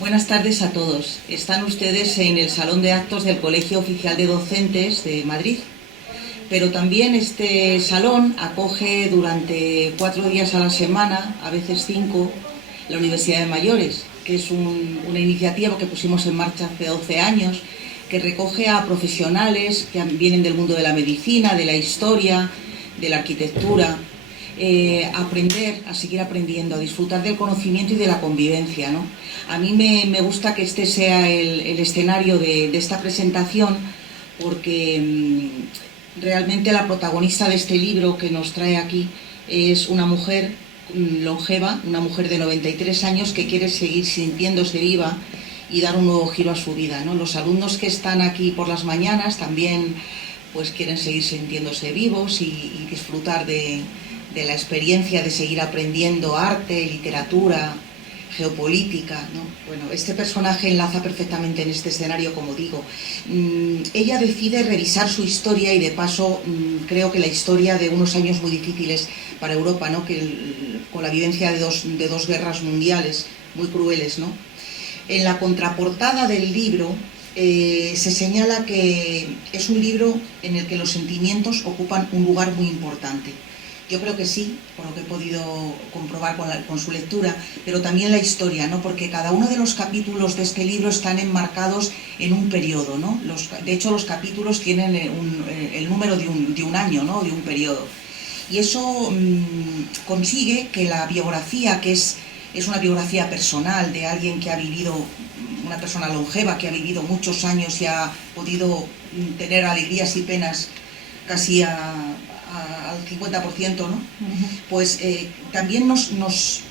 Buenas tardes a todos. Están ustedes en el Salón de Actos del Colegio Oficial de Docentes de Madrid. Pero también este salón acoge durante 4 días a la semana, a veces 5, la Universidad de Mayores, que es una iniciativa que pusimos en marcha hace 12 años, que recoge a profesionales que vienen del mundo de la medicina, de la historia, de la arquitectura, aprender, a seguir aprendiendo, a disfrutar del conocimiento y de la convivencia, ¿no? A mí me gusta que este sea el escenario de esta presentación, porque realmente la protagonista de este libro que nos trae aquí es una mujer longeva, una mujer de 93 años que quiere seguir sintiéndose viva y dar un nuevo giro a su vida, ¿no? Los alumnos que están aquí por las mañanas también pues quieren seguir sintiéndose vivos y disfrutar de la experiencia de seguir aprendiendo arte, literatura, geopolítica, ¿no? Bueno, este personaje enlaza perfectamente en este escenario, como digo. Ella decide revisar su historia y de paso creo que la historia de unos años muy difíciles para Europa, ¿no? Con la vivencia de dos guerras mundiales muy crueles, ¿no? En la contraportada del libro se señala que es un libro en el que los sentimientos ocupan un lugar muy importante. Yo creo que sí, por lo que he podido comprobar con su lectura, pero también la historia, ¿no? Porque cada uno de los capítulos de este libro están enmarcados en un periodo, ¿no? De hecho, los capítulos tienen el número de un año, ¿no? De un periodo. Y eso consigue que la biografía, que es una biografía personal de alguien que ha vivido, una persona longeva que ha vivido muchos años y ha podido tener alegrías y penas casi al 50%, ¿no? Pues también nos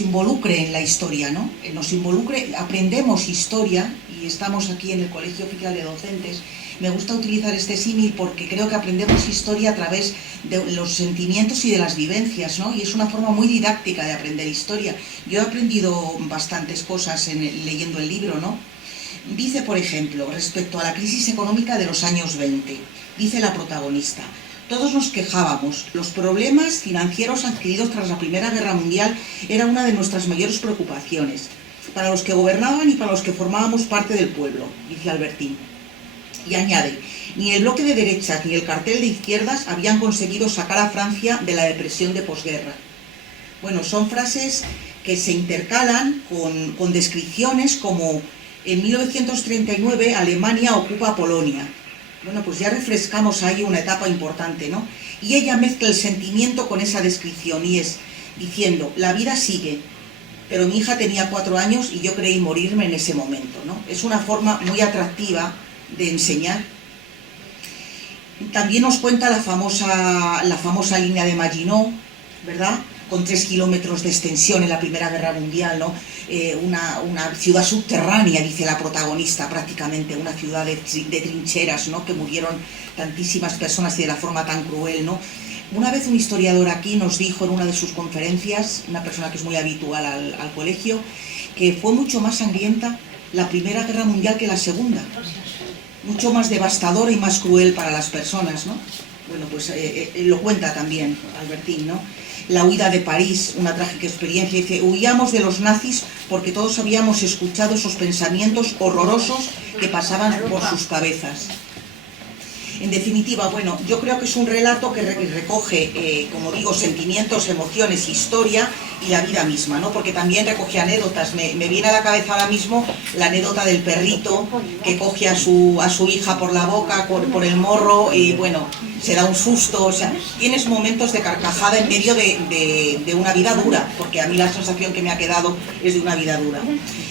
involucre en la historia, ¿no? Nos involucre, aprendemos historia, y estamos aquí en el Colegio Oficial de Docentes. Me gusta utilizar este símil porque creo que aprendemos historia a través de los sentimientos y de las vivencias, ¿no? Y es una forma muy didáctica de aprender historia. Yo he aprendido bastantes cosas leyendo el libro, ¿no? Dice, por ejemplo, respecto a la crisis económica de los años 20, dice la protagonista: todos nos quejábamos, los problemas financieros adquiridos tras la Primera Guerra Mundial era una de nuestras mayores preocupaciones, para los que gobernaban y para los que formábamos parte del pueblo, dice Albertín. Y añade: ni el bloque de derechas ni el cartel de izquierdas habían conseguido sacar a Francia de la depresión de posguerra. Bueno, son frases que se intercalan con descripciones como: en 1939 Alemania ocupa Polonia. Bueno, pues ya refrescamos ahí una etapa importante, ¿no? Y ella mezcla el sentimiento con esa descripción y es diciendo: la vida sigue, pero mi hija tenía 4 años y yo creí morirme en ese momento, ¿no? Es una forma muy atractiva de enseñar. También nos cuenta la famosa línea de Maginot, ¿verdad? Con 3 kilómetros de extensión en la Primera Guerra Mundial, ¿no? Una ciudad subterránea, dice la protagonista, prácticamente, una ciudad de trincheras, ¿no? Que murieron tantísimas personas y de la forma tan cruel, ¿no? Una vez un historiador aquí nos dijo en una de sus conferencias, una persona que es muy habitual al colegio, que fue mucho más sangrienta la Primera Guerra Mundial que la Segunda, mucho más devastadora y más cruel para las personas, ¿no? Bueno, pues lo cuenta también Albertín, ¿no? La huida de París, una trágica experiencia, dice: huíamos de los nazis porque todos habíamos escuchado esos pensamientos horrorosos que pasaban por sus cabezas. En definitiva, bueno, yo creo que es un relato que recoge, como digo, sentimientos, emociones, historia y la vida misma, ¿no? Porque también recoge anécdotas. Me viene a la cabeza ahora mismo la anécdota del perrito que coge a su hija por la boca, por el morro, y bueno, se da un susto. O sea, tienes momentos de carcajada en medio de una vida dura, porque a mí la sensación que me ha quedado es de una vida dura.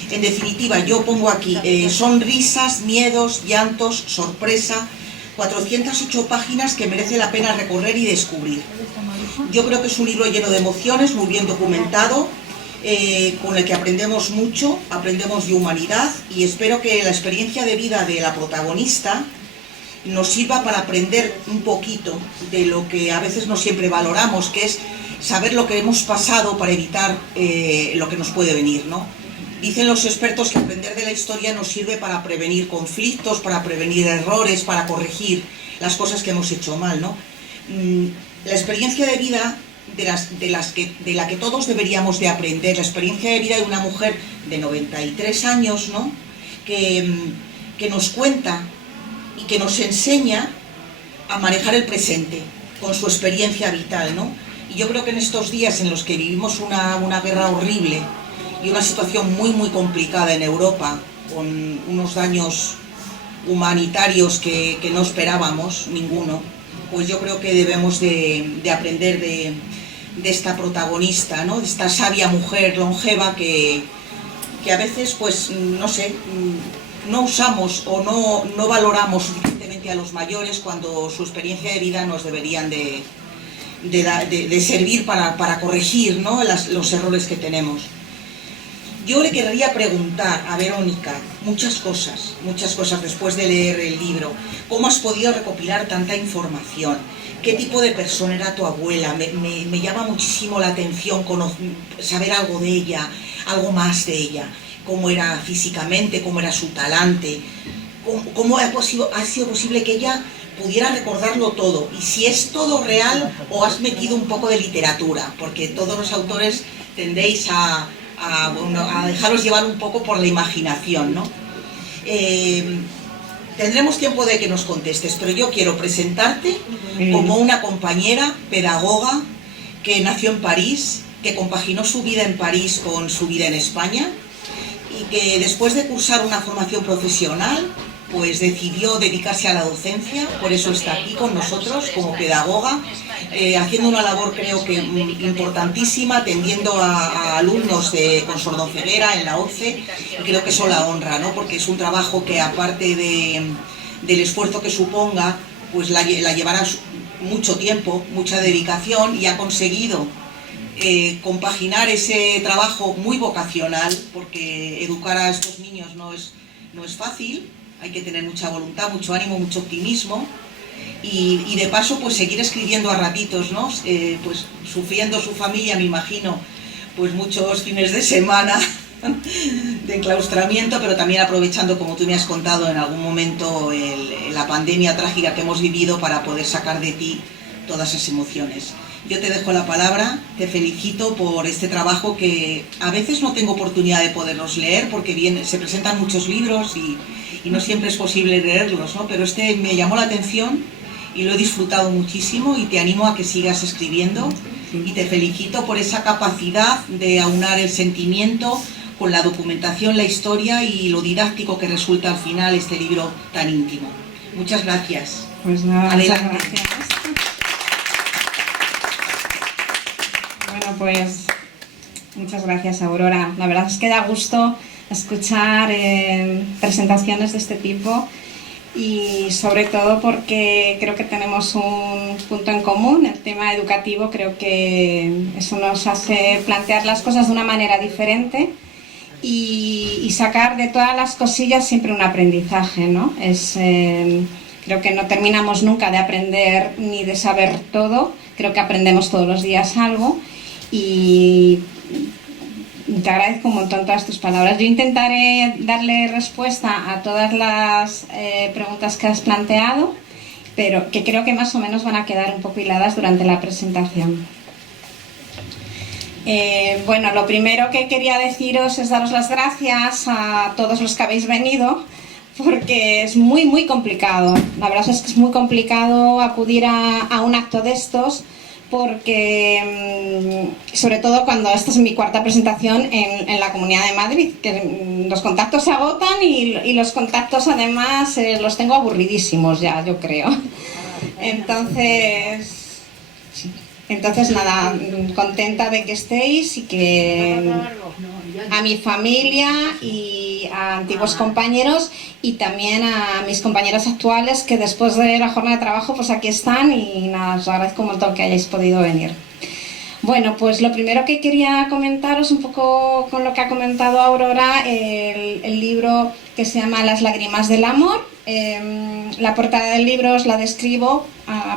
En definitiva, yo pongo aquí sonrisas, miedos, llantos, sorpresa. 408 páginas que merece la pena recorrer y descubrir. Yo creo que es un libro lleno de emociones, muy bien documentado, con el que aprendemos mucho, aprendemos de humanidad, y espero que la experiencia de vida de la protagonista nos sirva para aprender un poquito de lo que a veces no siempre valoramos, que es saber lo que hemos pasado para evitar lo que nos puede venir, ¿no? Dicen los expertos que aprender de la historia nos sirve para prevenir conflictos, para prevenir errores, para corregir las cosas que hemos hecho mal, ¿no? La experiencia de vida de la que todos deberíamos de aprender, la experiencia de vida de una mujer de 93 años, ¿no? que nos cuenta y que nos enseña a manejar el presente con su experiencia vital, ¿no? Y yo creo que en estos días en los que vivimos una guerra horrible y una situación muy muy complicada en Europa, con unos daños humanitarios que no esperábamos ninguno, pues yo creo que debemos de aprender de esta protagonista, ¿no? De esta sabia mujer longeva que a veces, pues, no sé, no usamos o no valoramos suficientemente a los mayores cuando su experiencia de vida nos deberían de servir para corregir, ¿no? los errores que tenemos. Yo le querría preguntar a Verónica muchas cosas después de leer el libro. ¿Cómo has podido recopilar tanta información? ¿Qué tipo de persona era tu abuela? Me llama muchísimo la atención saber algo de ella, algo más de ella. Cómo era físicamente, cómo era su talante, cómo ha sido posible que ella pudiera recordarlo todo. Y si es todo real o has metido un poco de literatura, porque todos los autores tendéis a dejaros llevar un poco por la imaginación, ¿no? Tendremos tiempo de que nos contestes, pero yo quiero presentarte como una compañera pedagoga que nació en París, que compaginó su vida en París con su vida en España y que después de cursar una formación profesional, pues decidió dedicarse a la docencia, por eso está aquí con nosotros como pedagoga, haciendo una labor creo que importantísima, atendiendo a alumnos con sordoceguera en la OCE, y creo que eso la honra, ¿no? Porque es un trabajo que aparte del esfuerzo que suponga, pues la llevará mucho tiempo, mucha dedicación, y ha conseguido compaginar ese trabajo muy vocacional, porque educar a estos niños no es fácil. Hay que tener mucha voluntad, mucho ánimo, mucho optimismo y de paso pues seguir escribiendo a ratitos, ¿no? Pues sufriendo su familia, me imagino, pues muchos fines de semana de enclaustramiento, pero también aprovechando, como tú me has contado en algún momento, la pandemia trágica que hemos vivido para poder sacar de ti todas esas emociones. Yo te dejo la palabra, te felicito por este trabajo que a veces no tengo oportunidad de poderlos leer porque se presentan muchos libros y no siempre es posible leerlos, ¿no? Pero este me llamó la atención y lo he disfrutado muchísimo y te animo a que sigas escribiendo y te felicito por esa capacidad de aunar el sentimiento con la documentación, la historia y lo didáctico que resulta al final este libro tan íntimo. Muchas gracias. Pues nada, adelante. Muchas gracias. Bueno, pues muchas gracias, Aurora. La verdad es que da gusto escuchar presentaciones de este tipo y sobre todo porque creo que tenemos un punto en común, el tema educativo. Creo que eso nos hace plantear las cosas de una manera diferente y sacar de todas las cosillas siempre un aprendizaje, ¿no? Creo que no terminamos nunca de aprender ni de saber todo, creo que aprendemos todos los días algo y te agradezco un montón todas tus palabras. Yo intentaré darle respuesta a todas las preguntas que has planteado, pero que creo que más o menos van a quedar un poco hiladas durante la presentación. Bueno, lo primero que quería deciros es daros las gracias a todos los que habéis venido, porque es muy muy complicado. La verdad es que es muy complicado acudir a un acto de estos, porque sobre todo cuando esta es mi cuarta presentación en la Comunidad de Madrid, que los contactos se agotan y los contactos además los tengo aburridísimos ya, yo creo. Entonces nada, contenta de que estéis y que a mi familia y a antiguos compañeros y también a mis compañeros actuales que después de la jornada de trabajo pues aquí están y nada, os agradezco un montón que hayáis podido venir. Bueno, pues lo primero que quería comentaros un poco con lo que ha comentado Aurora, el libro que se llama Las lágrimas del amor. La portada del libro os la describo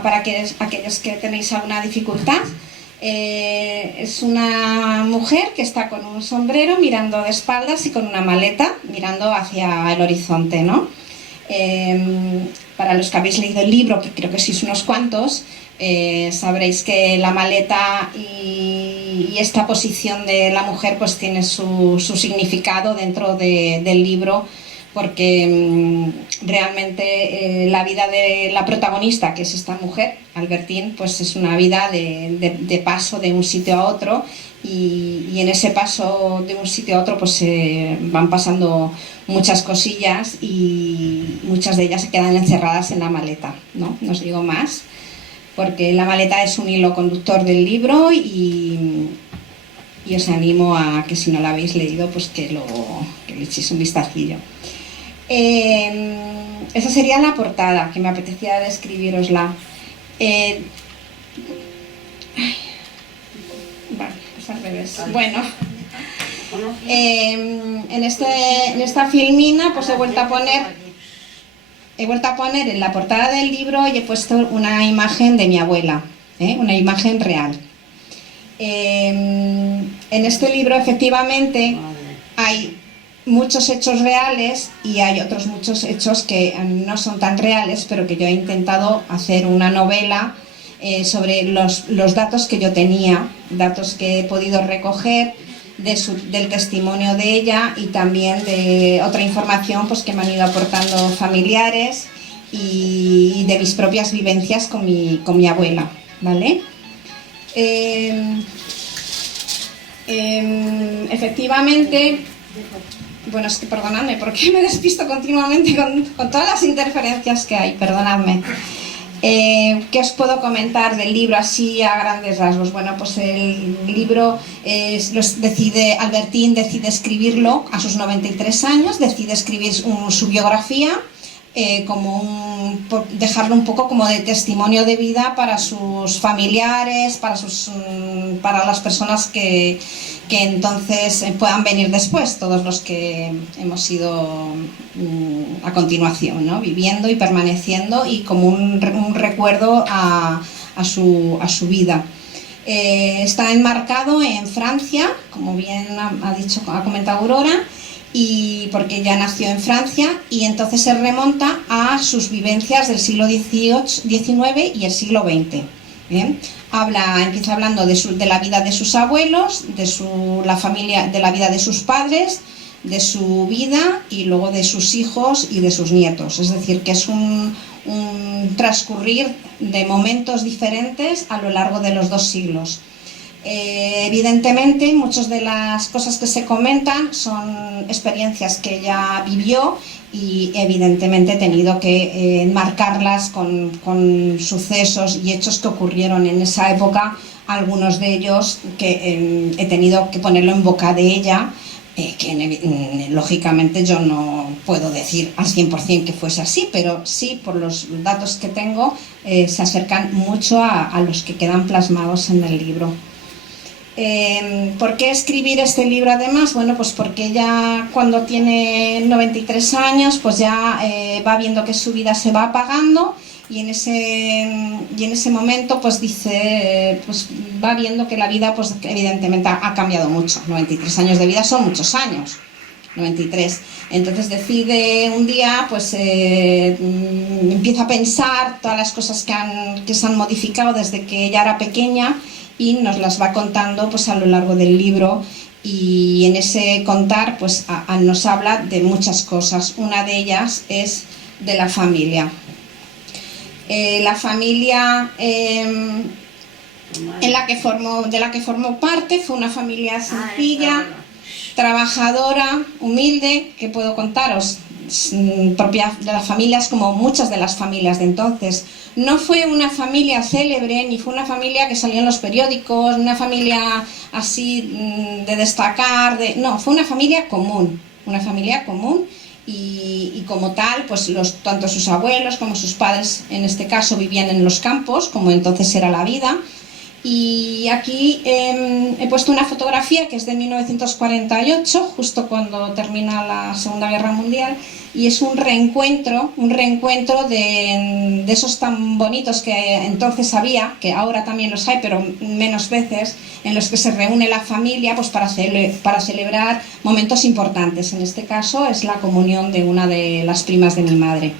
para aquellos que tenéis alguna dificultad. Es una mujer que está con un sombrero mirando de espaldas y con una maleta mirando hacia el horizonte, ¿no? Para los que habéis leído el libro, que creo que sois unos cuantos, sabréis que la maleta y esta posición de la mujer pues tiene su significado dentro del libro, porque realmente la vida de la protagonista, que es esta mujer, Albertine, pues es una vida de paso de un sitio a otro, y en ese paso de un sitio a otro pues van pasando muchas cosillas y muchas de ellas se quedan encerradas en la maleta, ¿no? No os digo más, porque la maleta es un hilo conductor del libro y os animo a que si no la habéis leído pues que le echéis un vistacillo. Esa sería la portada, que me apetecía describirosla. Vale, pues al revés. Bueno, en esta filmina pues he vuelto a poner en la portada del libro y he puesto una imagen de mi abuela, una imagen real. En este libro efectivamente hay muchos hechos reales y hay otros muchos hechos que no son tan reales, pero que yo he intentado hacer una novela sobre los datos que yo tenía, datos que he podido recoger del testimonio de ella y también de otra información pues, que me han ido aportando familiares y de mis propias vivencias con mi abuela, ¿vale? Efectivamente, bueno, es que perdonadme porque me despisto continuamente con todas las interferencias que hay, perdonadme. ¿Qué os puedo comentar del libro así a grandes rasgos? Bueno, pues el libro Albertine decide escribirlo a sus 93 años, decide escribir su biografía, dejarlo un poco como de testimonio de vida para sus familiares, para las personas que entonces puedan venir después, todos los que hemos ido a continuación, ¿no? Viviendo y permaneciendo y como un recuerdo a su vida. Está enmarcado en Francia, como bien ha comentado Aurora, y porque ella nació en Francia y entonces se remonta a sus vivencias del siglo XIX y el siglo XX. ¿Bien? Empieza hablando de la vida de sus abuelos, de la vida de sus padres, de su vida y luego de sus hijos y de sus nietos. Es decir, que es un transcurrir de momentos diferentes a lo largo de los 2 siglos. Evidentemente, muchas de las cosas que se comentan son experiencias que ella vivió y evidentemente he tenido que enmarcarlas con sucesos y hechos que ocurrieron en esa época, algunos de ellos que he tenido que ponerlo en boca de ella, que lógicamente yo no puedo decir al 100% que fuese así, pero sí, por los datos que tengo, se acercan mucho a los que quedan plasmados en el libro. ¿Por qué escribir este libro además? Bueno, pues porque ella cuando tiene 93 años pues ya va viendo que su vida se va apagando y en ese momento pues dice, pues va viendo que la vida pues evidentemente ha cambiado mucho. 93 años de vida son muchos años, 93. Entonces decide un día, pues empieza a pensar todas las cosas que se han modificado desde que ella era pequeña y nos las va contando pues a lo largo del libro, y en ese contar pues nos habla de muchas cosas. Una de ellas es de la familia. La familia de la que formó parte fue una familia sencilla, trabajadora, humilde, que puedo contaros, propia de las familias como muchas de las familias de entonces. No fue una familia célebre, ni fue una familia que salió en los periódicos, una familia así de destacar, no, fue una familia común, y como tal, pues tanto sus abuelos como sus padres, en este caso, vivían en los campos, como entonces era la vida, Y aquí he puesto una fotografía que es de 1948, justo cuando termina la Segunda Guerra Mundial, y es un reencuentro de esos tan bonitos que entonces había, que ahora también los hay, pero menos veces, en los que se reúne la familia pues para celebrar momentos importantes. En este caso es la comunión de una de las primas de mi madre.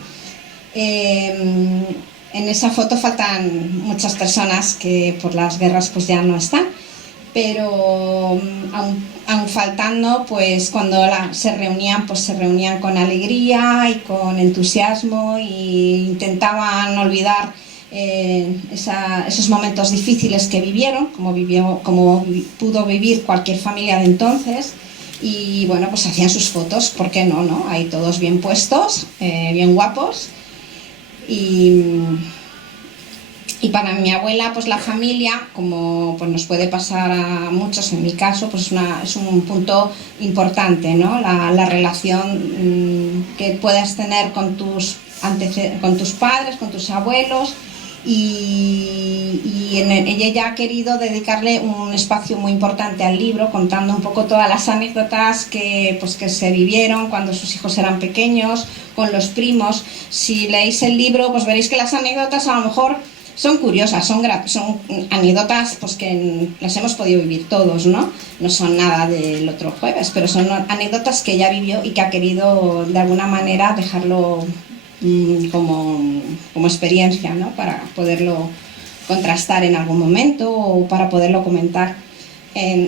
En esa foto faltan muchas personas que por las guerras pues ya no están, pero aun faltando, pues cuando se reunían, pues se reunían con alegría y con entusiasmo, e intentaban olvidar esos momentos difíciles que vivieron, como pudo vivir cualquier familia de entonces. Y bueno, pues hacían sus fotos, ¿por qué no, no? Ahí todos bien puestos, bien guapos. Y para mi abuela, pues la familia, como pues nos puede pasar a muchos, en mi caso, pues es un punto importante, ¿no? La relación que puedas tener con tus padres, con tus abuelos, y ella ha querido dedicarle un espacio muy importante al libro, contando un poco todas las anécdotas que se vivieron cuando sus hijos eran pequeños, con los primos. Si leéis el libro, pues veréis que las anécdotas a lo mejor son curiosas, son anécdotas pues que las hemos podido vivir todos, ¿no? No son nada del otro jueves, pero son anécdotas que ella vivió y que ha querido de alguna manera dejarlo como experiencia, ¿no? Para poderlo contrastar en algún momento o para poderlo comentar.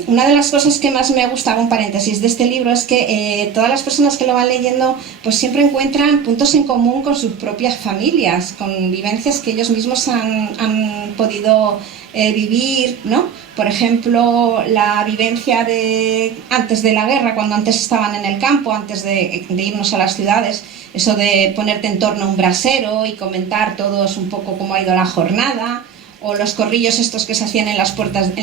Una de las cosas que más me gusta, un paréntesis, de este libro es que todas las personas que lo van leyendo pues siempre encuentran puntos en común con sus propias familias, con vivencias que ellos mismos han podido vivir, ¿no? Por ejemplo, la vivencia de antes de la guerra, cuando antes estaban en el campo, antes de irnos a las ciudades, eso de ponerte en torno a un brasero y comentar todos un poco cómo ha ido la jornada, o los corrillos estos que se hacían en las puertas de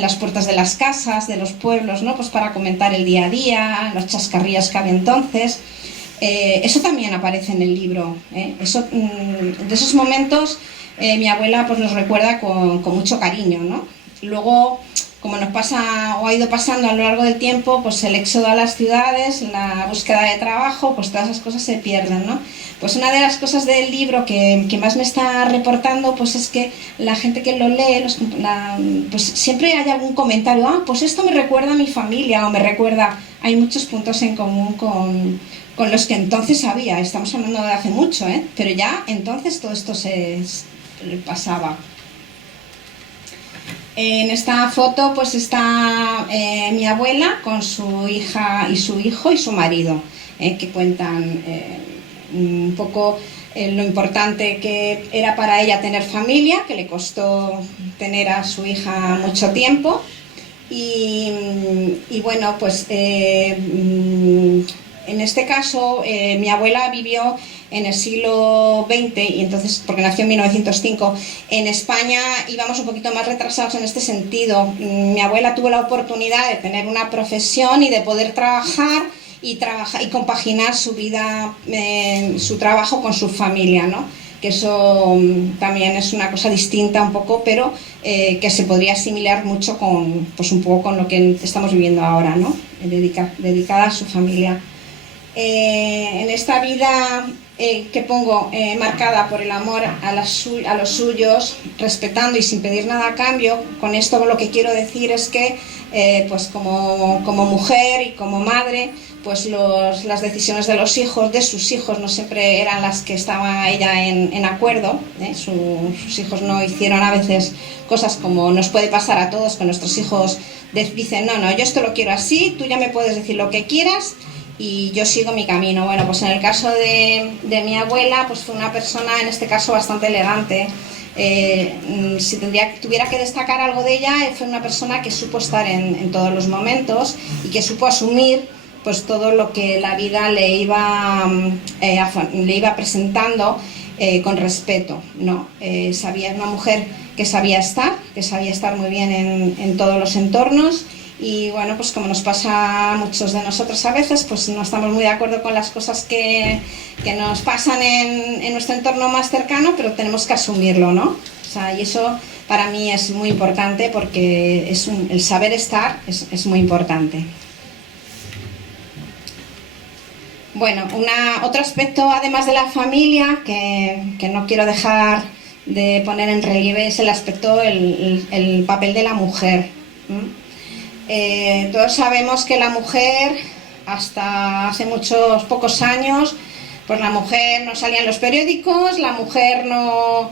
las casas, de los pueblos, ¿no? Pues para comentar el día a día, los chascarrillos que había entonces. Eso también aparece en el libro, ¿eh? De esos momentos mi abuela pues los recuerda con mucho cariño, ¿no? Luego, como nos pasa o ha ido pasando a lo largo del tiempo, pues el éxodo a las ciudades, la búsqueda de trabajo, pues todas esas cosas se pierden, ¿no? Pues una de las cosas del libro que más me está reportando pues es que la gente que lo lee, pues siempre hay algún comentario, pues esto me recuerda a mi familia, o me recuerda, hay muchos puntos en común con los que entonces había, estamos hablando de hace mucho, pero ya entonces todo esto se pasaba. En esta foto pues está mi abuela con su hija y su hijo y su marido, que cuentan un poco lo importante que era para ella tener familia, que le costó tener a su hija mucho tiempo. Y bueno, pues en este caso mi abuela vivió en el siglo XX, y entonces, porque nació en 1905, en España íbamos un poquito más retrasados en este sentido. Mi abuela tuvo la oportunidad de tener una profesión y de poder trabajar y compaginar su vida, su trabajo con su familia, ¿no? Que eso también es una cosa distinta un poco, pero que se podría asimilar mucho pues un poco con lo que estamos viviendo ahora, ¿no? Dedicada a su familia. En esta vida que pongo marcada por el amor a los suyos, respetando y sin pedir nada a cambio, con esto lo que quiero decir es que pues como mujer y como madre, pues las decisiones de sus hijos no siempre eran las que estaba ella en acuerdo, sus hijos no hicieron a veces cosas como nos puede pasar a todos, que nuestros hijos dicen no, yo esto lo quiero así, tú ya me puedes decir lo que quieras y yo sigo mi camino. Bueno, pues en el caso de mi abuela, pues fue una persona en este caso bastante elegante. Si tuviera que destacar algo de ella, fue una persona que supo estar en todos los momentos y que supo asumir pues todo lo que la vida le iba presentando con respeto, ¿no? Una mujer que sabía estar muy bien en todos los entornos. Y bueno, pues como nos pasa a muchos de nosotros a veces, pues no estamos muy de acuerdo con las cosas que nos pasan en nuestro entorno más cercano, pero tenemos que asumirlo, ¿no? O sea, y eso para mí es muy importante porque el saber estar es muy importante. Bueno, otro aspecto además de la familia que no quiero dejar de poner en relieve es el aspecto, el papel de la mujer. Todos sabemos que la mujer, hasta hace pocos años, pues la mujer no salía en los periódicos, la mujer no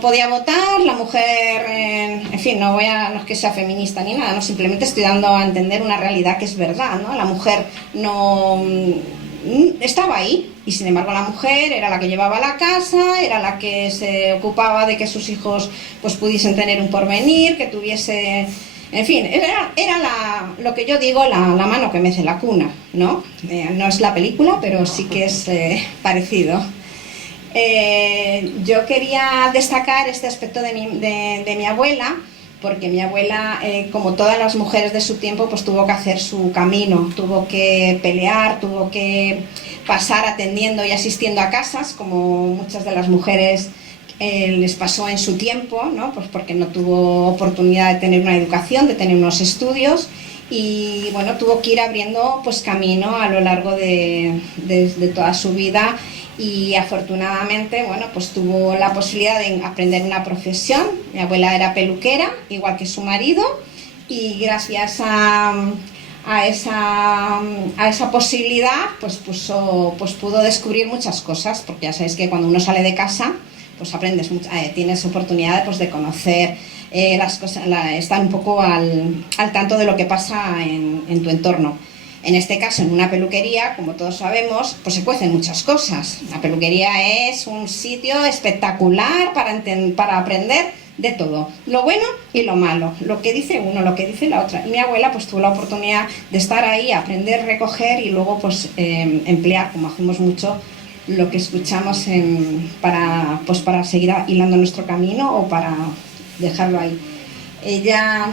podía votar, la mujer, en fin, no es que sea feminista ni nada, no, simplemente estoy dando a entender una realidad que es verdad, ¿no? La mujer no estaba ahí y sin embargo la mujer era la que llevaba la casa, era la que se ocupaba de que sus hijos pues pudiesen tener un porvenir, que tuviese, en fin, era lo que yo digo, la mano que mece la cuna, ¿no? No es la película, pero sí que es parecido. Yo quería destacar este aspecto de mi abuela, porque mi abuela, como todas las mujeres de su tiempo, pues tuvo que hacer su camino, tuvo que pelear, tuvo que pasar atendiendo y asistiendo a casas, como muchas de las mujeres les pasó en su tiempo, ¿no? Pues porque no tuvo oportunidad de tener una educación, de tener unos estudios, y bueno, tuvo que ir abriendo pues camino a lo largo de toda su vida. Y afortunadamente, bueno, pues tuvo la posibilidad de aprender una profesión. Mi abuela era peluquera, igual que su marido, y gracias a esa posibilidad, pues pudo descubrir muchas cosas, porque ya sabéis que cuando uno sale de casa, pues aprendes mucho, tienes oportunidad pues de conocer las cosas, estar un poco al tanto de lo que pasa en tu entorno. En este caso, en una peluquería, como todos sabemos, pues se cuecen muchas cosas. La peluquería es un sitio espectacular para aprender de todo, lo bueno y lo malo, lo que dice uno, lo que dice la otra. Y mi abuela pues tuvo la oportunidad de estar ahí, aprender, recoger y luego pues emplear, como hacemos mucho, lo que escuchamos para seguir hilando nuestro camino o para dejarlo ahí. Ella,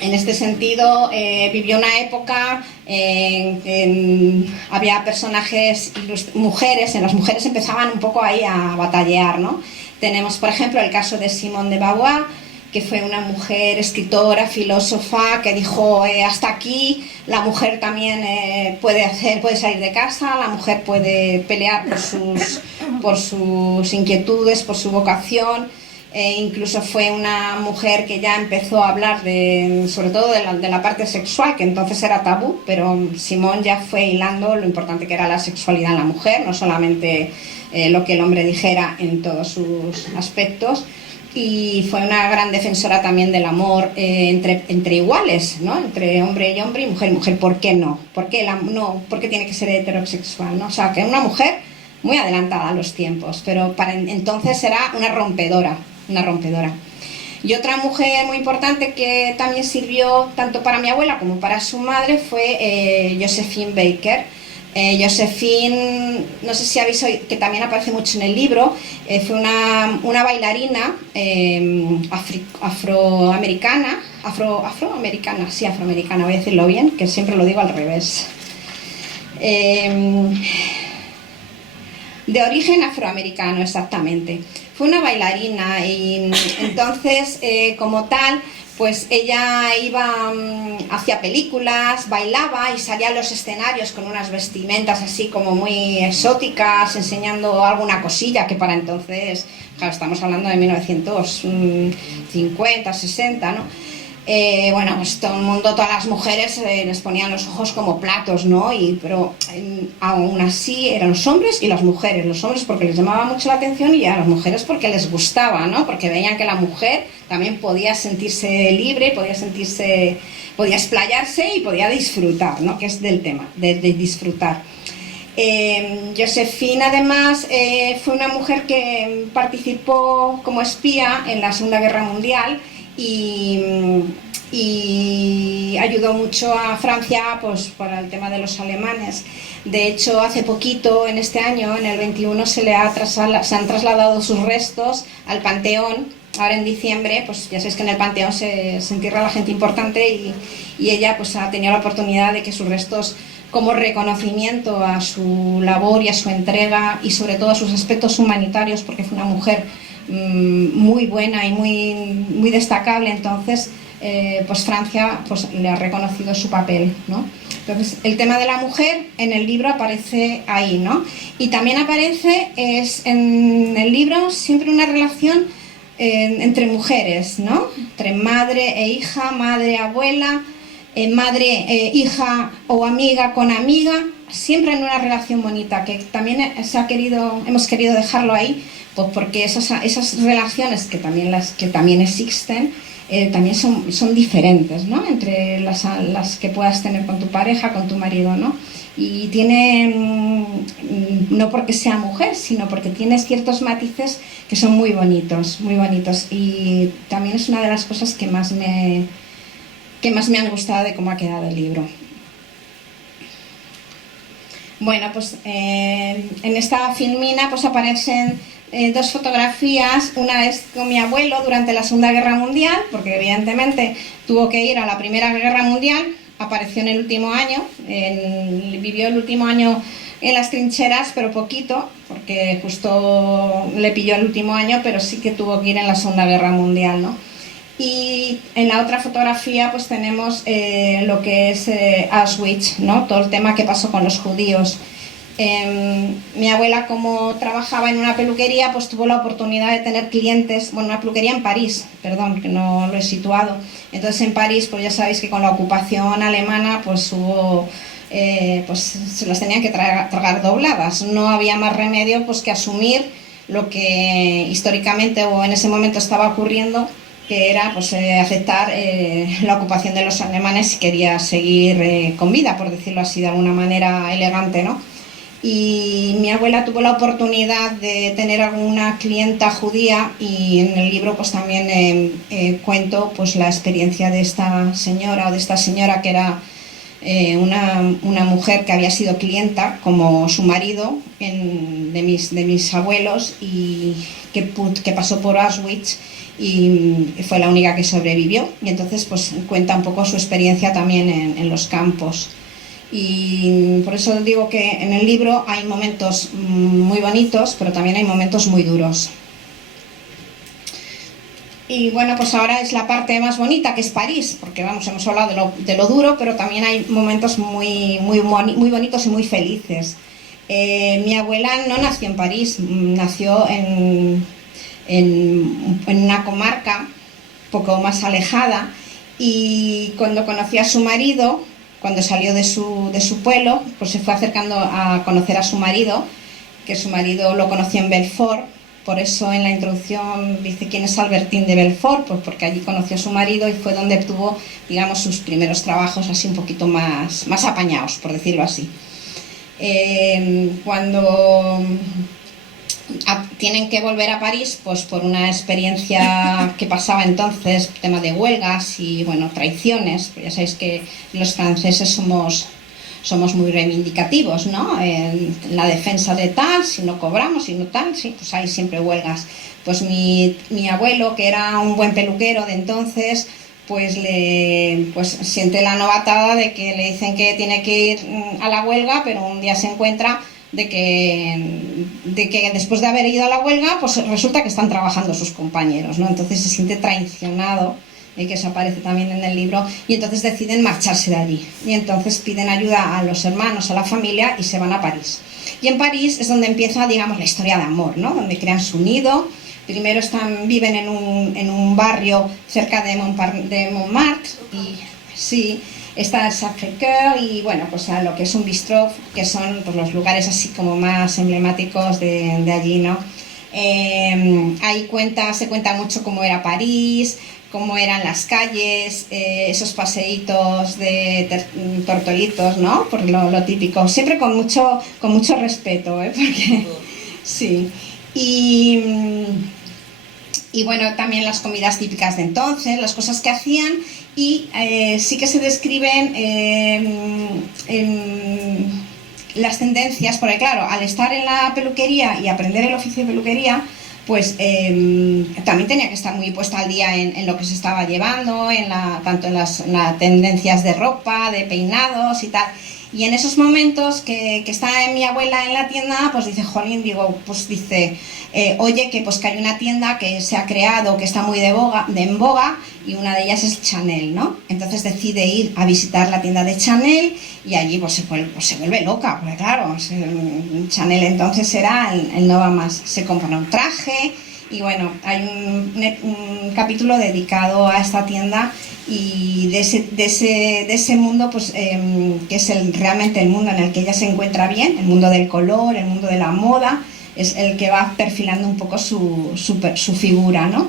en este sentido, vivió una época en que había personajes, mujeres, las mujeres empezaban un poco ahí a batallar, ¿no? Tenemos, por ejemplo, el caso de Simone de Beauvoir, que fue una mujer escritora, filósofa, que dijo hasta aquí, la mujer también puede salir de casa, la mujer puede pelear por sus inquietudes, por su vocación. Incluso fue una mujer que ya empezó a hablar sobre todo de la parte sexual, que entonces era tabú, pero Simone ya fue hilando lo importante que era la sexualidad en la mujer, no solamente lo que el hombre dijera en todos sus aspectos, y fue una gran defensora también del amor entre iguales, ¿no? Entre hombre y hombre y mujer y mujer. ¿Por qué no? ¿Por qué tiene que ser heterosexual, ¿no? O sea, que una mujer muy adelantada a los tiempos, pero para entonces era una rompedora. Y otra mujer muy importante que también sirvió tanto para mi abuela como para su madre fue Josephine Baker. Josephine, no sé si habéis oído, que también aparece mucho en el libro, fue una bailarina afroamericana, voy a decirlo bien, que siempre lo digo al revés. De origen afroamericano, exactamente. Fue una bailarina y entonces, como tal, pues ella iba hacia películas, bailaba y salía a los escenarios con unas vestimentas así como muy exóticas, enseñando alguna cosilla que para entonces, claro, estamos hablando de 1950, 60, ¿no? Bueno, pues todo el mundo, todas las mujeres les ponían los ojos como platos, ¿no? Pero aún así eran los hombres y las mujeres. Los hombres porque les llamaba mucho la atención y a las mujeres porque les gustaba, ¿no? Porque veían que la mujer también podía sentirse libre, podía explayarse y podía disfrutar, ¿no? Que es del tema, de disfrutar. Josephine además fue una mujer que participó como espía en la Segunda Guerra Mundial y ayudó mucho a Francia pues para el tema de los alemanes. De hecho, hace poquito, en este año, en el 21, se han trasladado sus restos al Panteón. Ahora en diciembre, pues ya sabéis que en el Panteón se entierra la gente importante y ella pues ha tenido la oportunidad de que sus restos, como reconocimiento a su labor y a su entrega y sobre todo a sus aspectos humanitarios, porque fue una mujer muy buena y muy destacable. Entonces pues Francia pues le ha reconocido su papel, ¿no? Entonces el tema de la mujer en el libro aparece ahí, ¿no? Y también aparece en el libro siempre una relación entre mujeres, ¿no? Entre madre e hija, madre, abuela, madre, hija o amiga con amiga, siempre en una relación bonita, que también hemos querido dejarlo ahí, pues porque esas relaciones que también existen, también son diferentes, ¿no? Entre las que puedas tener con tu pareja, con tu marido, ¿no? Y tiene, no porque sea mujer, sino porque tiene ciertos matices que son muy bonitos, y también es una de las cosas que más me han gustado de cómo ha quedado el libro. Bueno, pues en esta filmina pues aparecen dos fotografías. Una es con mi abuelo durante la Segunda Guerra Mundial, porque evidentemente tuvo que ir a la Primera Guerra Mundial. Apareció en el último año, vivió el último año en las trincheras, pero poquito, porque justo le pilló el último año, pero sí que tuvo que ir en la Segunda Guerra Mundial, ¿no? Y en la otra fotografía pues tenemos lo que es Auschwitz, ¿no? Todo el tema que pasó con los judíos. Mi abuela, como trabajaba en una peluquería, pues tuvo la oportunidad de tener clientes, bueno, una peluquería en París, perdón, que no lo he situado. Entonces en París, pues ya sabéis que con la ocupación alemana pues hubo, pues se las tenían que tragar dobladas. No había más remedio pues que asumir lo que históricamente o en ese momento estaba ocurriendo, que era pues aceptar la ocupación de los alemanes si quería seguir con vida, por decirlo así de alguna manera elegante, ¿no? Y mi abuela tuvo la oportunidad de tener alguna clienta judía, y en el libro pues también cuento pues la experiencia de esta señora que era una mujer que había sido clienta como su marido de mis abuelos, y que pasó por Auschwitz y fue la única que sobrevivió, y entonces pues cuenta un poco su experiencia también en los campos. Y por eso digo que en el libro hay momentos muy bonitos, pero también hay momentos muy duros. Y bueno, pues ahora es la parte más bonita, que es París, porque vamos, hemos hablado de lo duro, pero también hay momentos muy bonitos y muy felices. Mi abuela no nació en París, nació en una comarca un poco más alejada, y cuando conoció a su marido, cuando salió de su pueblo, pues se fue acercando a conocer a su marido, que su marido lo conoció en Belfort. Por eso en la introducción dice quién es Albertín de Belfort, pues porque allí conoció a su marido y fue donde obtuvo, digamos, sus primeros trabajos así un poquito más apañados, por decirlo así. Cuando tienen que volver a París, pues por una experiencia que pasaba entonces, tema de huelgas y bueno, traiciones. Ya sabéis que los franceses somos muy reivindicativos, ¿no? En la defensa de tal, si no cobramos, si no tal, sí, pues hay siempre huelgas. Pues mi abuelo, que era un buen peluquero de entonces, pues siente la novatada de que le dicen que tiene que ir a la huelga, pero un día se encuentra de que después de haber ido a la huelga, pues resulta que están trabajando sus compañeros, ¿no? Entonces se siente traicionado, que eso aparece también en el libro, y entonces deciden marcharse de allí. Y entonces piden ayuda a los hermanos, a la familia, y se van a París. Y en París es donde empieza, digamos, la historia de amor, ¿no? Donde crean su nido. Primero viven en un barrio cerca de Montmartre, y sí, está el Sacré-Cœur, y bueno, pues a lo que es un bistrot, que son pues los lugares así como más emblemáticos de allí, ¿no? Ahí se cuenta mucho cómo era París, cómo eran las calles, esos paseitos de tortolitos, ¿no? Por lo típico, siempre con mucho respeto, porque sí. Y bueno, también las comidas típicas de entonces, las cosas que hacían, y sí que se describen las tendencias, porque claro, al estar en la peluquería y aprender el oficio de peluquería, pues también tenía que estar muy puesta al día en lo que se estaba llevando, tanto en las tendencias de ropa, de peinados y tal. Y en esos momentos que está mi abuela en la tienda, pues dice, jolín, digo, pues dice, oye, que pues que hay una tienda que se ha creado, que está muy en boga, y una de ellas es Chanel, ¿no? Entonces decide ir a visitar la tienda de Chanel y allí pues se vuelve loca, porque claro, Chanel entonces era el no va más. Se compra un traje y bueno, hay un capítulo dedicado a esta tienda y de ese mundo, pues, que es realmente el mundo en el que ella se encuentra bien, el mundo del color, el mundo de la moda, es el que va perfilando un poco su figura, ¿no?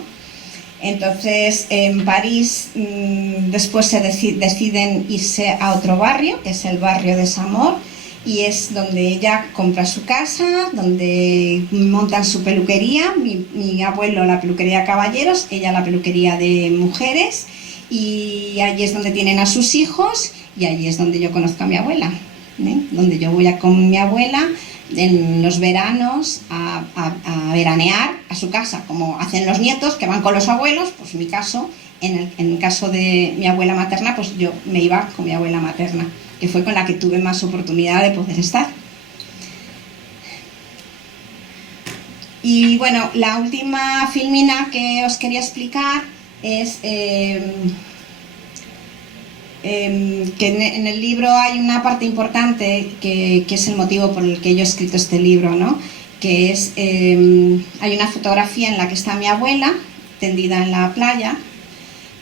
Entonces en París después deciden irse a otro barrio, que es el barrio de Samor, y es donde ella compra su casa, donde montan su peluquería, mi abuelo la peluquería de caballeros, ella la peluquería de mujeres, y allí es donde tienen a sus hijos y allí es donde yo conozco a mi abuela, donde yo voy con mi abuela en los veranos a veranear a su casa, como hacen los nietos que van con los abuelos. Pues en mi caso, en el caso de mi abuela materna, pues yo me iba con mi abuela materna, que fue con la que tuve más oportunidad de poder estar. Y bueno, la última filmina que os quería explicar es que en el libro hay una parte importante que es el motivo por el que yo he escrito este libro, ¿no? Que es, hay una fotografía en la que está mi abuela tendida en la playa.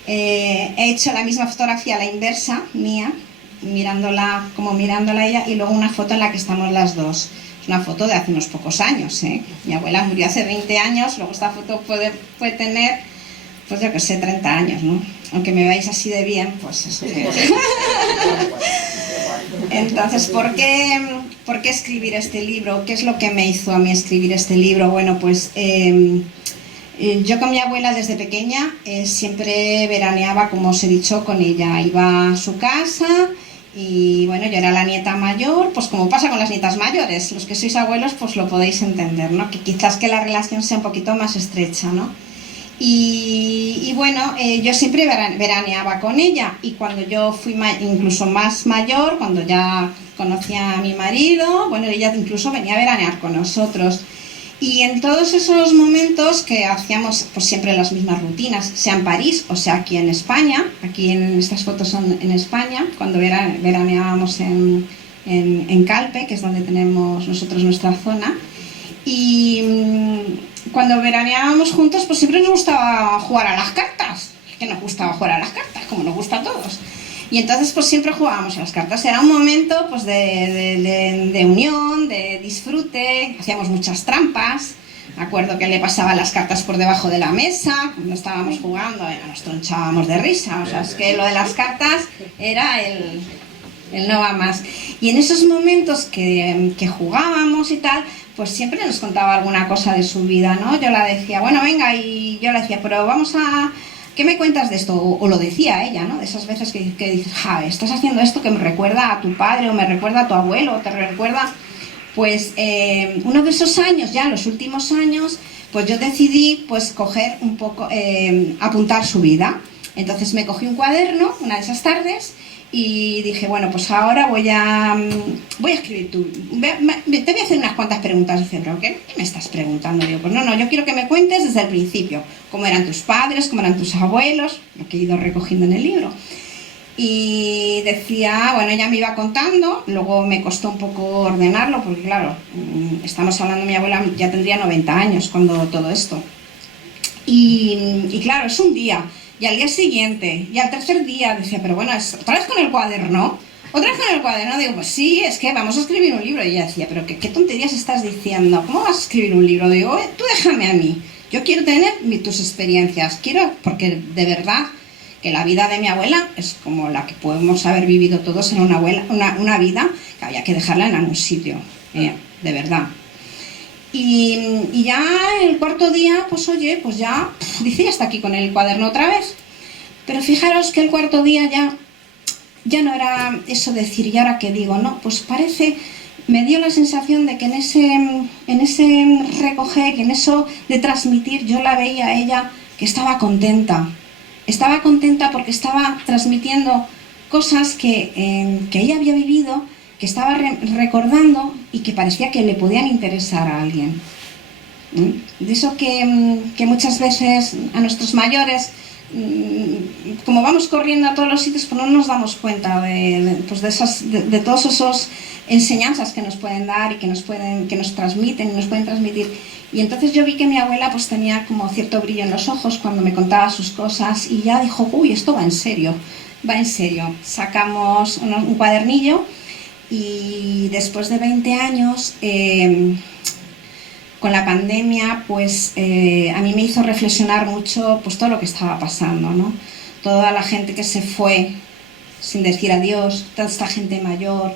He hecho la misma fotografía a la inversa, mía, mirándola a ella, y luego una foto en la que estamos las dos. Es una foto de hace unos pocos años, ¿eh? Mi abuela murió hace 20 años, luego esta foto puede tener, pues yo que sé, 30 años, ¿no? Aunque me veáis así de bien, pues eso. Entonces, ¿por qué escribir este libro? ¿Qué es lo que me hizo a mí escribir este libro? Bueno, pues yo con mi abuela desde pequeña siempre veraneaba, como os he dicho, con ella. Iba a su casa y bueno, yo era la nieta mayor, pues como pasa con las nietas mayores. Los que sois abuelos pues lo podéis entender, ¿no? Que quizás que la relación sea un poquito más estrecha, ¿no? Y bueno, yo siempre veraneaba con ella, y cuando yo fui incluso más mayor, cuando ya conocía a mi marido, bueno, ella incluso venía a veranear con nosotros. Y en todos esos momentos que hacíamos pues siempre las mismas rutinas, sea en París o sea aquí en España, aquí en estas fotos son en España, cuando veraneábamos en Calpe, que es donde tenemos nosotros nuestra zona, y cuando veraneábamos juntos pues siempre nos gustaba jugar a las cartas, que nos gustaba jugar a las cartas, como nos gusta a todos. Y entonces pues siempre jugábamos a las cartas, era un momento pues de unión, de disfrute, hacíamos muchas trampas. Me acuerdo que le pasaba las cartas por debajo de la mesa, cuando estábamos jugando, nos tronchábamos de risa, o sea, es que lo de las cartas era el no va más. Y en esos momentos que jugábamos y tal, pues siempre nos contaba alguna cosa de su vida, ¿no? Yo la decía, bueno, venga, y yo le decía, pero vamos a... ¿Qué me cuentas de esto? O lo decía ella, ¿no? De esas veces que dices, estás haciendo esto que me recuerda a tu padre, o me recuerda a tu abuelo, o te recuerda... Pues uno de esos años, ya los últimos años, pues yo decidí pues coger un poco, apuntar su vida. Entonces me cogí un cuaderno una de esas tardes y dije, bueno, pues ahora voy a escribir te voy a hacer unas cuantas preguntas. Dice, pero ¿qué me estás preguntando? Digo, pues no, yo quiero que me cuentes desde el principio, cómo eran tus padres, cómo eran tus abuelos, lo que he ido recogiendo en el libro. Y decía, bueno, ella me iba contando, luego me costó un poco ordenarlo, porque claro, estamos hablando, mi abuela ya tendría 90 años cuando todo esto. Y claro, es un día, y al día siguiente, y al tercer día, decía, pero bueno, ¿otra vez con el cuaderno? ¿Otra vez con el cuaderno? Digo, pues sí, es que vamos a escribir un libro. Y ella decía, pero ¿qué tonterías estás diciendo? ¿Cómo vas a escribir un libro? Digo, tú déjame a mí, yo quiero tener tus experiencias, porque de verdad que la vida de mi abuela es como la que podemos haber vivido todos en una vida que había que dejarla en algún sitio, de verdad. Y ya el cuarto día, pues oye, pues ya, dice, ya está aquí con el cuaderno otra vez. Pero fijaros que el cuarto día ya no era eso de decir, ¿y ahora qué digo? No, pues me dio la sensación de que en ese recoger y en eso de transmitir, yo la veía a ella que estaba contenta. Estaba contenta porque estaba transmitiendo cosas que ella había vivido que estaba recordando y que parecía que le podían interesar a alguien. De eso que muchas veces a nuestros mayores, como vamos corriendo a todos los sitios, pues no nos damos cuenta de todos esos enseñanzas que nos pueden dar y que nos transmiten y nos pueden transmitir. Y entonces yo vi que mi abuela pues tenía como cierto brillo en los ojos cuando me contaba sus cosas, y ya dijo, uy, esto va en serio, va en serio. Sacamos un cuadernillo, y después de 20 años, con la pandemia, pues a mí me hizo reflexionar mucho pues todo lo que estaba pasando, ¿no? Toda la gente que se fue sin decir adiós, toda esta gente mayor,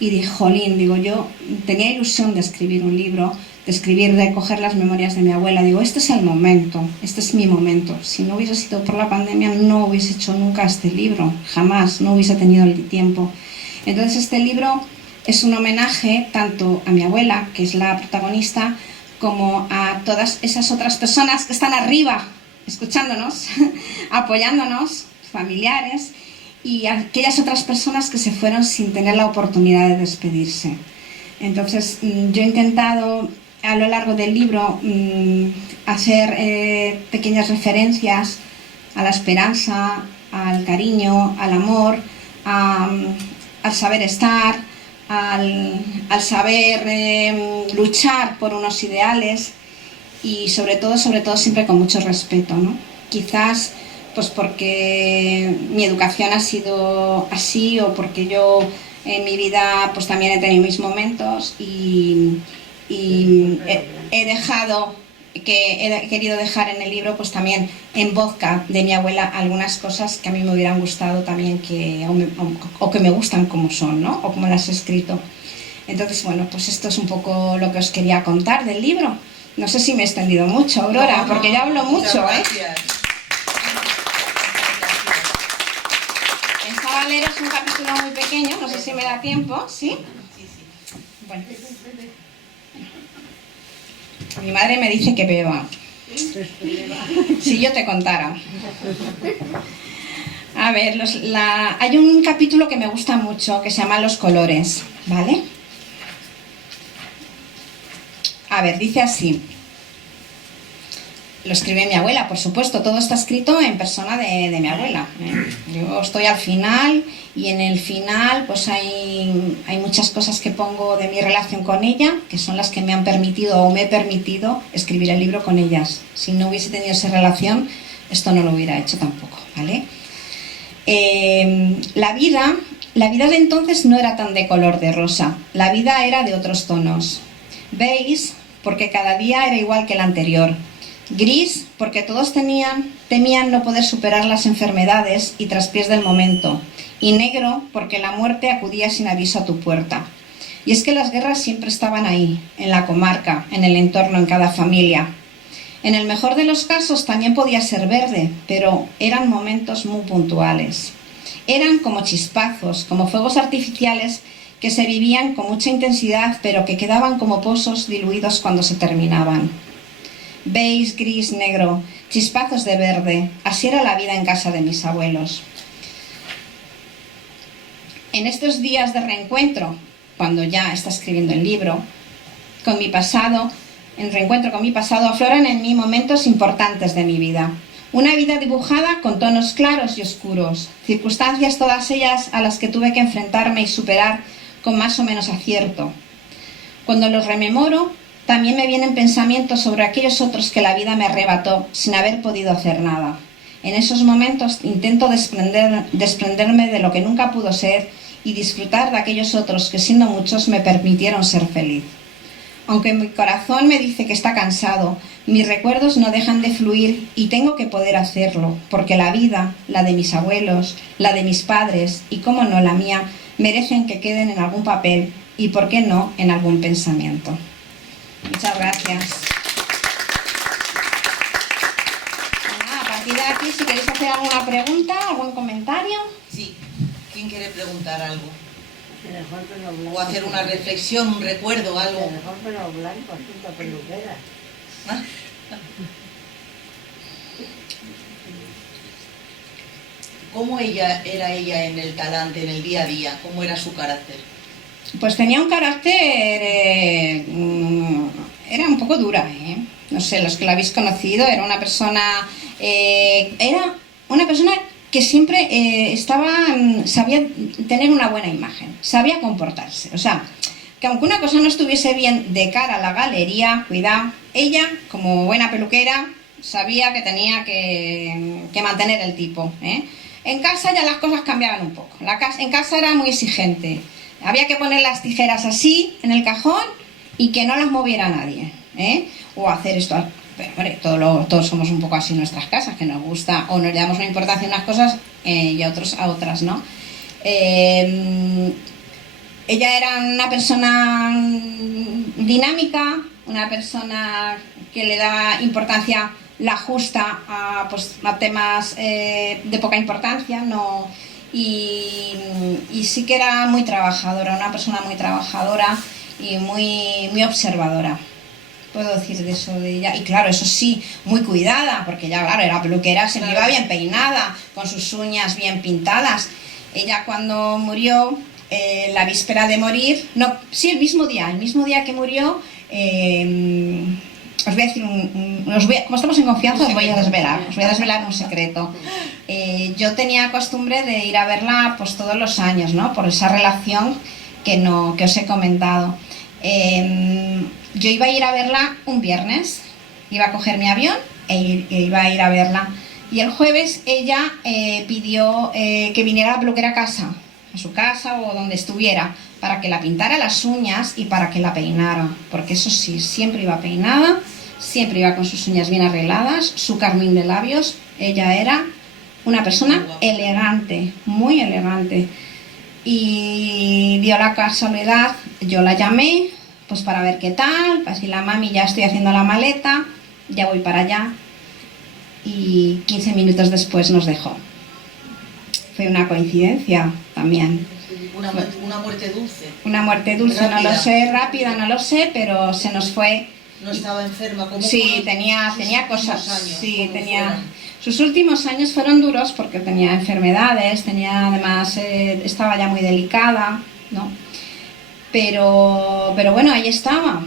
y dije, jolín, digo, yo tenía ilusión de escribir un libro, de coger las memorias de mi abuela. Digo, este es el momento, este es mi momento. Si no hubiese sido por la pandemia, no hubiese hecho nunca este libro, jamás, no hubiese tenido el tiempo. Entonces este libro es un homenaje tanto a mi abuela, que es la protagonista, como a todas esas otras personas que están arriba, escuchándonos, apoyándonos, familiares, y a aquellas otras personas que se fueron sin tener la oportunidad de despedirse. Entonces yo he intentado a lo largo del libro hacer pequeñas referencias a la esperanza, al cariño, al amor, al saber estar, al saber luchar por unos ideales, y sobre todo siempre con mucho respeto, ¿no? Quizás pues porque mi educación ha sido así, o porque yo en mi vida pues también he tenido mis momentos, y he querido dejar en el libro pues también en voz de mi abuela algunas cosas que a mí me hubieran gustado también, o que me gustan como son, ¿no? O como las he escrito. Entonces, bueno, pues esto es un poco lo que os quería contar del libro. No sé si me he extendido mucho, Aurora, porque ya hablo mucho, ¿eh? Pensaba leeros un capítulo muy pequeño, no sé si me da tiempo, ¿sí? Sí, sí. Bueno. Mi madre me dice que beba. Si yo te contara. A ver, hay un capítulo que me gusta mucho que se llama Los colores, ¿vale? A ver, dice así. Lo escribe mi abuela, por supuesto, todo está escrito en persona de mi abuela. Yo estoy al final, y en el final pues hay muchas cosas que pongo de mi relación con ella, que son las que me han permitido o me he permitido escribir el libro con ellas. Si no hubiese tenido esa relación, esto no lo hubiera hecho tampoco, ¿vale? La vida de entonces no era tan de color de rosa, la vida era de otros tonos. Beige, porque cada día era igual que el anterior. Gris, porque todos temían no poder superar las enfermedades y traspiés del momento. Y negro, porque la muerte acudía sin aviso a tu puerta. Y es que las guerras siempre estaban ahí, en la comarca, en el entorno, en cada familia. En el mejor de los casos también podía ser verde, pero eran momentos muy puntuales. Eran como chispazos, como fuegos artificiales que se vivían con mucha intensidad, pero que quedaban como pozos diluidos cuando se terminaban. Beige, gris, negro, chispazos de verde, así era la vida en casa de mis abuelos. En estos días de reencuentro, cuando ya está escribiendo el libro, con mi pasado, en reencuentro con mi pasado, afloran en mí momentos importantes de mi vida. Una vida dibujada con tonos claros y oscuros, circunstancias todas ellas a las que tuve que enfrentarme y superar con más o menos acierto. Cuando los rememoro, también me vienen pensamientos sobre aquellos otros que la vida me arrebató sin haber podido hacer nada. En esos momentos intento desprenderme de lo que nunca pudo ser y disfrutar de aquellos otros que, siendo muchos, me permitieron ser feliz. Aunque mi corazón me dice que está cansado, mis recuerdos no dejan de fluir y tengo que poder hacerlo, porque la vida, la de mis abuelos, la de mis padres y, cómo no, la mía, merecen que queden en algún papel y, por qué no, en algún pensamiento. Muchas gracias. A partir de aquí, si queréis hacer alguna pregunta, algún comentario. Sí, ¿quién quiere preguntar algo? O hacer una reflexión, un recuerdo, algo. ¿Ah? ¿Cómo era ella en el talante, en el día a día? ¿Cómo era su carácter? Pues tenía un carácter, era un poco dura, ¿eh? No sé, los que la habéis conocido, era una persona que siempre sabía tener una buena imagen, sabía comportarse, o sea, que aunque una cosa no estuviese bien de cara a la galería, cuidado, ella, como buena peluquera, sabía que tenía que mantener el tipo, ¿eh? En casa ya las cosas cambiaban un poco, en casa era muy exigente. Había que poner las tijeras así, en el cajón, y que no las moviera nadie, ¿eh? O hacer esto. Pero, hombre, todos somos un poco así en nuestras casas, que nos gusta, o nos le damos una importancia a unas cosas y a otras, ¿no? Ella era una persona dinámica, una persona que le daba importancia la justa a temas de poca importancia, ¿no? Y sí que era muy trabajadora, una persona muy trabajadora y muy observadora. Puedo decir de eso de ella. Y claro, eso sí, muy cuidada, porque ya, claro, era peluquera, siempre iba bien peinada, con sus uñas bien pintadas. Ella cuando murió, la víspera de morir, no, sí, el mismo día que murió, os voy a decir como estamos en confianza, os voy a desvelar un secreto. Yo tenía costumbre de ir a verla pues todos los años, ¿no? Por esa relación que os he comentado. Yo iba a ir a verla un viernes, iba a coger mi avión e iba a ir a verla. Y el jueves ella pidió que viniera la peluquera a su casa o donde estuviera, para que la pintara las uñas y para que la peinara, porque eso sí, siempre iba peinada, siempre iba con sus uñas bien arregladas, su carmín de labios. Ella era una persona elegante, muy elegante. Y dio la casualidad, yo la llamé pues para ver qué tal, para decirle a mami, ya estoy haciendo la maleta, ya voy para allá. Y 15 minutos después nos dejó. Fue una coincidencia también. Una muerte dulce. Una muerte dulce, rápida. No lo sé, rápida, no lo sé, pero se nos fue. ¿No estaba enferma? ¿Cómo sí, tenía cosas. Años, sí, tenía. Sus últimos años fueron duros porque tenía enfermedades, además estaba ya muy delicada, ¿no? Pero bueno, ahí estaba.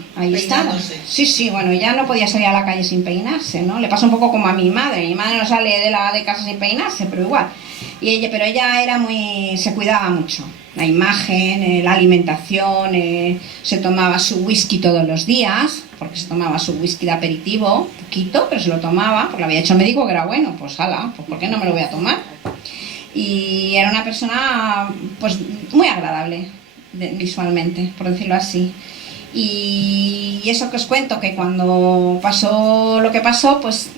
Sí, bueno, ya no podía salir a la calle sin peinarse, ¿no? Le pasa un poco como a mi madre no sale de casa sin peinarse, pero igual. Pero ella era se cuidaba mucho, la imagen, la alimentación, se tomaba su whisky todos los días, porque se tomaba su whisky de aperitivo, poquito, pero se lo tomaba, porque lo había hecho el médico que era bueno, pues ala, pues ¿por qué no me lo voy a tomar? Y era una persona pues muy agradable visualmente, por decirlo así. Y eso que os cuento, que cuando pasó lo que pasó, pues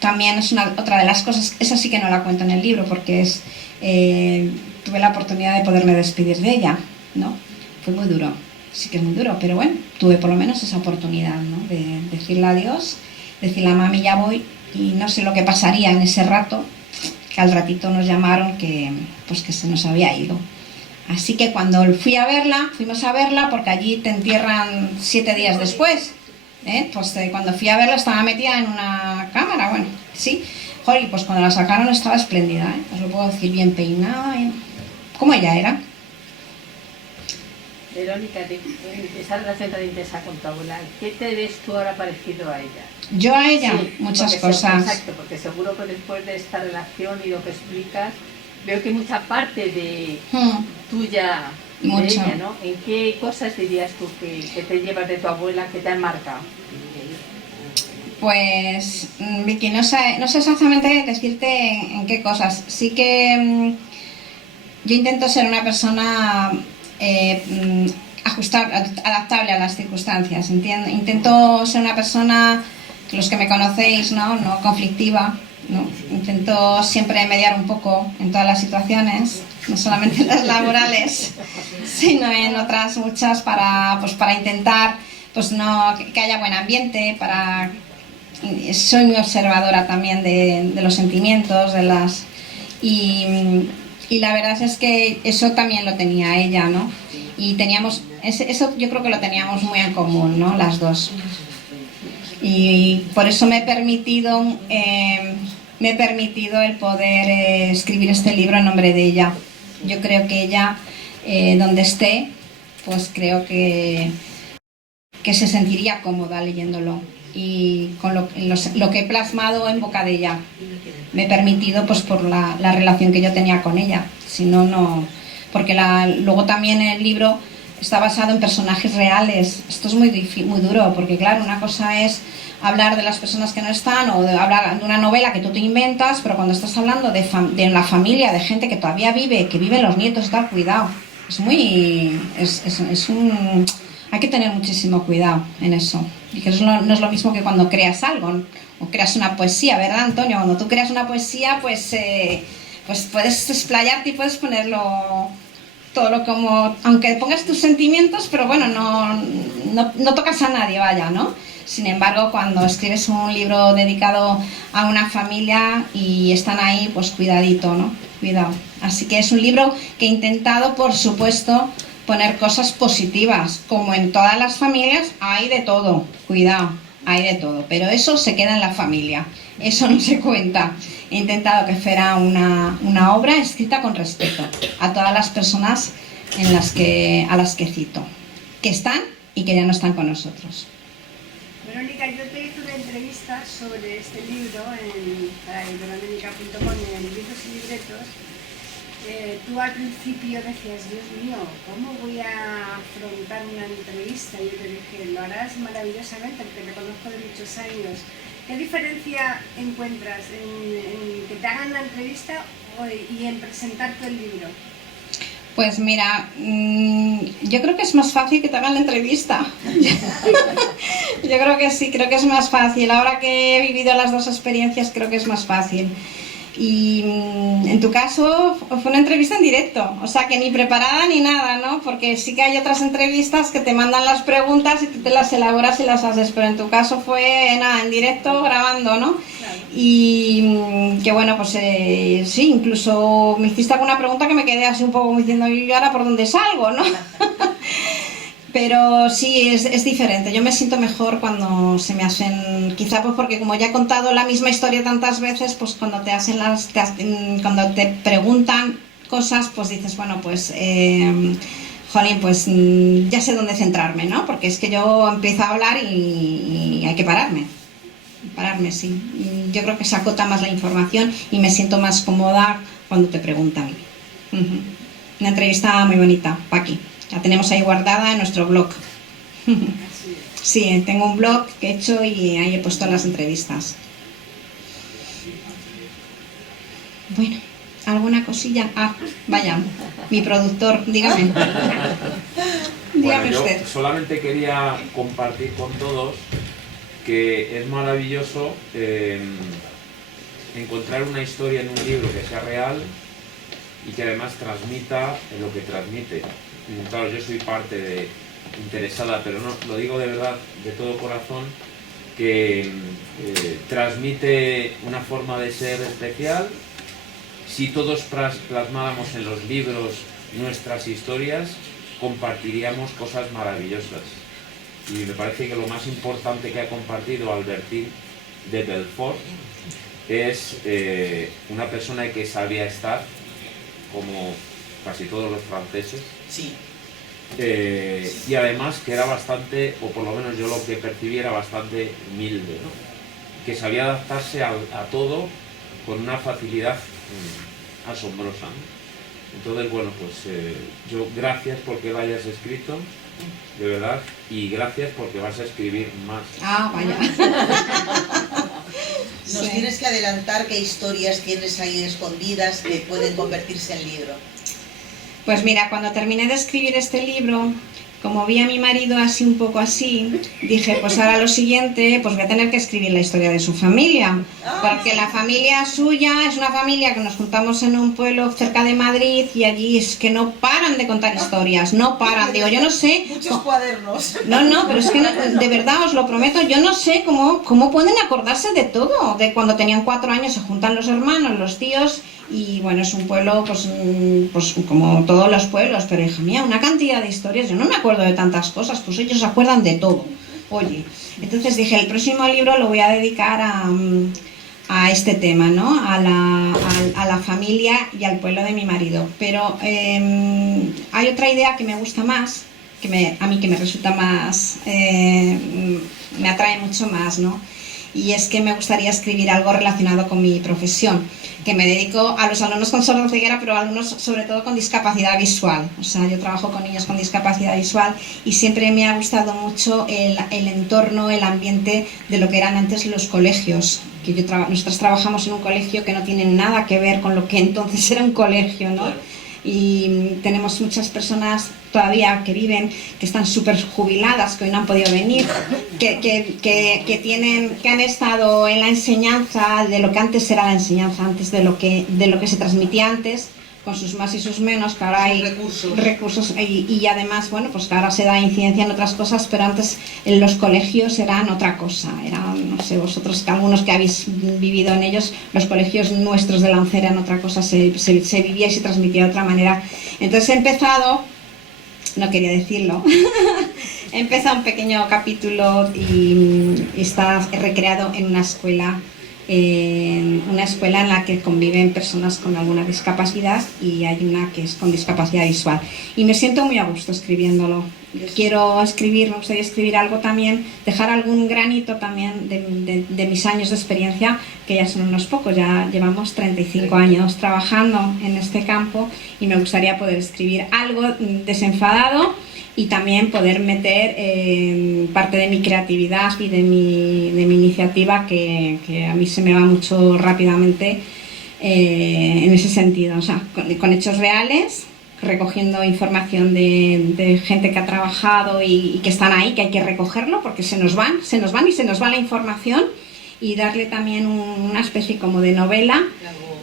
también es otra de las cosas, esa sí que no la cuento en el libro, porque tuve la oportunidad de poderme despedir de ella, ¿no? Fue muy duro, sí que es muy duro, pero bueno, tuve por lo menos esa oportunidad, ¿no? De decirle adiós, decirle a mami ya voy, y no sé lo que pasaría en ese rato, que al ratito nos llamaron que se nos había ido. Así que cuando fuimos a verla, porque allí te entierran 7 días después, pues cuando fui a verla estaba metida en una cámara, bueno, sí. Joder, pues cuando la sacaron estaba espléndida, os lo puedo decir, bien peinada, como ella era. Verónica, esa relación tan intensa con tu abuela, ¿qué te ves tú ahora parecido a ella? Yo a ella, sí, muchas cosas. Exacto, porque seguro que después de esta relación y lo que explicas, veo que mucha parte de tuya, de ella, ¿no? ¿En qué cosas dirías tú que te llevas de tu abuela que te han marcado? Pues, Vicky, no sé exactamente decirte en qué cosas. Sí que yo intento ser una persona adaptable a las circunstancias. Intento ser una persona, los que me conocéis, no conflictiva, ¿no? Intento siempre mediar un poco en todas las situaciones, no solamente en las laborales, sino en otras muchas para intentar que haya buen ambiente, soy muy observadora también de los sentimientos, y la verdad es que eso también lo tenía ella, ¿no? Y teníamos, eso yo creo que lo teníamos muy en común, ¿no? Las dos. Y por eso me he permitido el poder escribir este libro en nombre de ella. Yo creo que ella, donde esté, pues creo que se sentiría cómoda leyéndolo. Y con lo que he plasmado en boca de ella me he permitido, pues por la relación que yo tenía con ella, si no, no, porque luego también el libro está basado en personajes reales. Esto es muy duro, porque claro, una cosa es hablar de las personas que no están, o de hablar de una novela que tú te inventas, pero cuando estás hablando de la familia, de gente que todavía vive, que viven los nietos y tal, cuidado, hay que tener muchísimo cuidado en eso. Y que no es lo mismo que cuando creas algo, o creas una poesía, ¿verdad, Antonio? Cuando tú creas una poesía, pues puedes explayarte y puedes ponerlo todo como, aunque pongas tus sentimientos, pero bueno, no tocas a nadie, vaya, ¿no? Sin embargo, cuando escribes un libro dedicado a una familia y están ahí, pues cuidadito, ¿no? Cuidado. Así que es un libro que he intentado, por supuesto, poner cosas positivas. Como en todas las familias, hay de todo, cuidado, hay de todo, pero eso se queda en la familia, eso no se cuenta. He intentado que fuera una obra escrita con respeto a todas las personas a las que cito, que están y que ya no están con nosotros. Verónica, yo te hice una entrevista sobre este libro para iberoamérica.com en Libros y Libretos. Tú al principio decías, Dios mío, ¿cómo voy a afrontar una entrevista? Y yo te dije, lo harás maravillosamente, porque te conozco de muchos años. ¿Qué diferencia encuentras en que te hagan la entrevista y en presentar tu libro? Pues mira, yo creo que es más fácil que te hagan la entrevista. Yo creo que sí, creo que es más fácil. Ahora que he vivido las dos experiencias, creo que es más fácil. Y en tu caso fue una entrevista en directo, o sea que ni preparada ni nada, ¿no? Porque sí que hay otras entrevistas que te mandan las preguntas y tú te las elaboras y las haces, pero en tu caso fue nada, en directo, grabando, ¿no? Claro. Y que bueno, pues sí, incluso me hiciste alguna pregunta que me quedé así un poco diciendo, ¿y ahora por dónde salgo, no? Pero sí, es diferente. Yo me siento mejor cuando se me hacen, quizá pues porque como ya he contado la misma historia tantas veces, pues cuando cuando te preguntan cosas, pues dices, bueno, pues, jolín, pues ya sé dónde centrarme, ¿no? Porque es que yo empiezo a hablar y hay que pararme, sí. Yo creo que se acota más la información y me siento más cómoda cuando te preguntan. Una entrevista muy bonita, Paqui. La tenemos ahí guardada en nuestro blog. Sí, tengo un blog que he hecho y ahí he puesto las entrevistas. Bueno, ¿alguna cosilla? Ah, vaya, mi productor, dígame. Bueno, yo usted. solamente quería compartir con todos que es maravilloso encontrar una historia en un libro que sea real y que además transmita lo que transmite. Claro, yo soy parte interesada, pero no, lo digo de verdad, de todo corazón, que transmite una forma de ser especial. Si todos plasmáramos en los libros nuestras historias, compartiríamos cosas maravillosas. Y me parece que lo más importante que ha compartido Albertine de Belfort es una persona que sabía estar, como casi todos los franceses. Sí. Y además que era bastante, o por lo menos yo lo que percibí era bastante humilde, ¿no? Que sabía adaptarse a todo con una facilidad asombrosa, ¿no? Entonces, bueno, pues yo gracias porque lo hayas escrito, de verdad, y gracias porque vas a escribir más. Ah, vaya. Nos tienes que adelantar qué historias tienes ahí escondidas que pueden convertirse en libro. Pues mira, cuando terminé de escribir este libro, como vi a mi marido así un poco así, dije, pues ahora lo siguiente, pues voy a tener que escribir la historia de su familia. Porque la familia suya es una familia que nos juntamos en un pueblo cerca de Madrid y allí es que no paran de contar historias, no paran. Digo, yo no sé... Muchos cuadernos. No, pero es que no, de verdad os lo prometo, yo no sé cómo pueden acordarse de todo. De cuando tenían 4 años se juntan los hermanos, los tíos... Y bueno, es un pueblo pues como todos los pueblos, pero hija mía, una cantidad de historias, yo no me acuerdo de tantas cosas, pues ellos se acuerdan de todo. Oye, entonces dije, el próximo libro lo voy a dedicar a este tema, ¿no? A la familia y al pueblo de mi marido. Pero hay otra idea que me gusta más, a mí que me resulta más, me atrae mucho más, ¿no? Y es que me gustaría escribir algo relacionado con mi profesión, que me dedico a los alumnos con sordoceguera, pero a alumnos sobre todo con discapacidad visual. O sea, yo trabajo con niños con discapacidad visual y siempre me ha gustado mucho el entorno, el ambiente de lo que eran antes los colegios. Que nosotros trabajamos en un colegio que no tiene nada que ver con lo que entonces era un colegio, ¿no? Y tenemos muchas personas todavía que viven, que están súper jubiladas, que hoy no han podido venir, que han estado en la enseñanza de lo que antes era la enseñanza, antes de lo que se transmitía antes, con sus más y sus menos, que ahora hay recursos y además, bueno, pues que ahora se da incidencia en otras cosas, pero antes en los colegios eran otra cosa, eran, no sé, vosotros, que algunos que habéis vivido en ellos, los colegios nuestros de la ONCE eran otra cosa, se vivía y se transmitía de otra manera. Entonces he empezado, no quería decirlo, he empezado un pequeño capítulo y está recreado en una escuela en la que conviven personas con alguna discapacidad y hay una que es con discapacidad visual. Y me siento muy a gusto escribiéndolo. Quiero escribir, me gustaría escribir algo también, dejar algún granito también de mis años de experiencia, que ya son unos pocos, ya llevamos 35 años trabajando en este campo y me gustaría poder escribir algo desenfadado y también poder meter parte de mi creatividad y de mi iniciativa que a mí se me va mucho rápidamente en ese sentido, o sea, con hechos reales, recogiendo información de gente que ha trabajado y que están ahí, que hay que recogerlo porque se nos van y se nos va la información, y darle también una especie como de novela.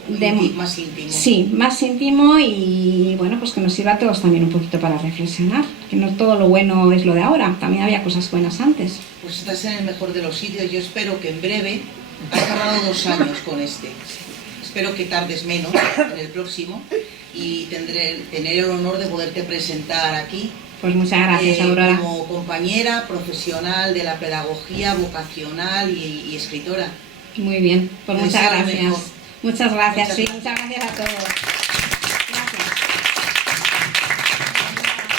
Más íntimo. Sí, más íntimo y bueno, pues que nos sirva a todos también un poquito para reflexionar, que no todo lo bueno es lo de ahora, también había cosas buenas antes. Pues estás en el mejor de los sitios, yo espero que en breve, has tardado 2 años con este, espero que tardes menos en el próximo y tener el honor de poderte presentar aquí. Pues muchas gracias, Aurora. Como compañera profesional de la pedagogía vocacional y escritora. Muy bien, pues muchas gracias. Muchas gracias, sí, muchas gracias a todos. Gracias.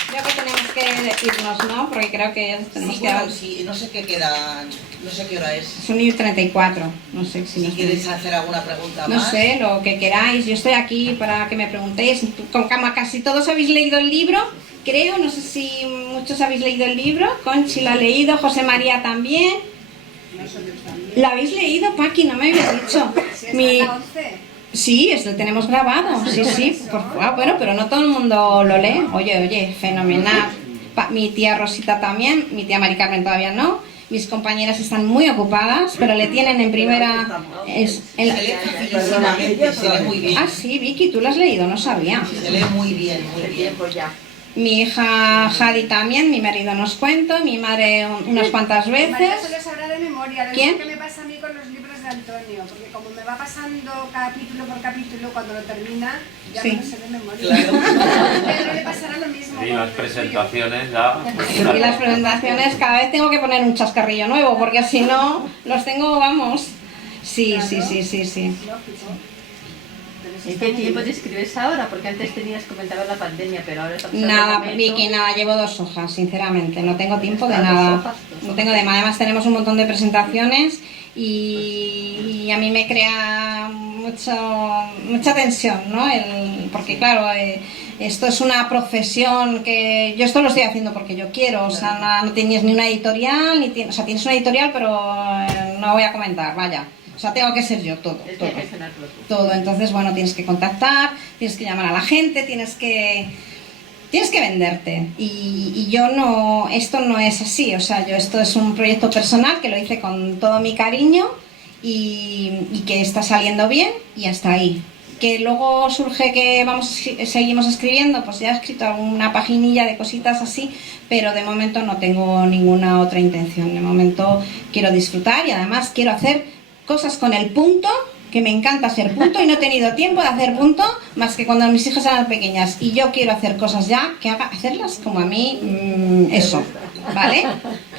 Creo que tenemos que irnos, ¿no? Porque creo que tenemos sí, que... Bueno, sí, no sé qué queda, no sé qué hora es. Son 34, no sé si nos quieres hacer alguna pregunta más. No sé, lo que queráis, yo estoy aquí para que me preguntéis. Como casi todos habéis leído el libro, creo, no sé si muchos habéis leído el libro, Conchi lo ha leído, José María también. ¿Lo habéis leído, Paqui? No me habéis dicho. Sí, lo tenemos grabado. Sí, bueno, pero no todo el mundo lo lee. Oye, fenomenal. Mi tía Rosita también, mi tía Mari Carmen todavía no. Mis compañeras están muy ocupadas, pero le tienen en primera... Se lee muy bien. Ah, sí, Vicky, tú lo has leído, no sabía. Se lee muy bien, muy bien. Mi hija Jadi también, mi marido nos cuenta, mi madre unas cuantas veces. María se les sabrá de memoria. ¿Quién? ¿Qué me pasa a mí con los libros de Antonio? Porque como me va pasando capítulo por capítulo, cuando lo termina, ya sí. no lo sé de memoria. Claro. Pedro le pasará lo mismo. Y las presentaciones ya... Y las presentaciones, cada vez tengo que poner un chascarrillo nuevo, porque si no, los tengo, vamos... Sí. ¿En qué tiempo te escribes ahora? Porque antes tenías comentado la pandemia, pero ahora estamos Nada, Vicky, nada, llevo 2 hojas, sinceramente, no tengo tiempo de nada. No tengo de nada, además tenemos un montón de presentaciones y a mí me crea mucha tensión, ¿no? Porque claro, esto es una profesión que yo esto lo estoy haciendo porque yo quiero, o sea, no tienes ni una editorial, o sea, tienes una editorial, pero no voy a comentar, vaya. O sea, tengo que ser yo todo. Entonces, bueno, tienes que contactar, tienes que llamar a la gente, tienes que venderte. Y yo no, esto no es así, o sea, esto es un proyecto personal que lo hice con todo mi cariño y que está saliendo bien y hasta ahí. Que luego surge que seguimos escribiendo, pues ya he escrito alguna paginilla de cositas así, pero de momento no tengo ninguna otra intención. De momento quiero disfrutar y además quiero hacer cosas con el punto, que me encanta hacer punto y no he tenido tiempo de hacer punto más que cuando mis hijas eran pequeñas y yo quiero hacer cosas ya, hacerlas como a mí, eso, ¿vale?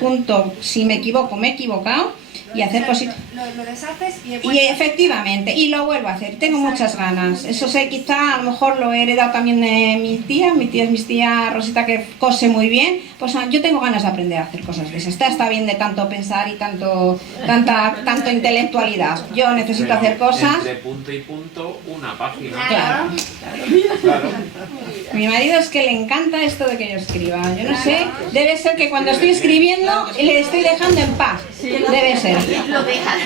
Punto, si me equivoco, me he equivocado, y hacer cositas. Lo deshaces Y efectivamente, y lo vuelvo a hacer, tengo muchas ganas. Eso sé, quizá a lo mejor lo he heredado también de mis tías, mi tía Rosita, que cose muy bien. Pues yo tengo ganas de aprender a hacer cosas de esas. Está bien de tanto pensar y tanto intelectualidad. Yo necesito hacer cosas. Entre punto y punto, una página. Claro. Claro. Mi marido es que le encanta esto de que yo escriba. Yo no sé, debe ser que cuando estoy escribiendo le estoy dejando en paz. Debe ser. Lo dejas.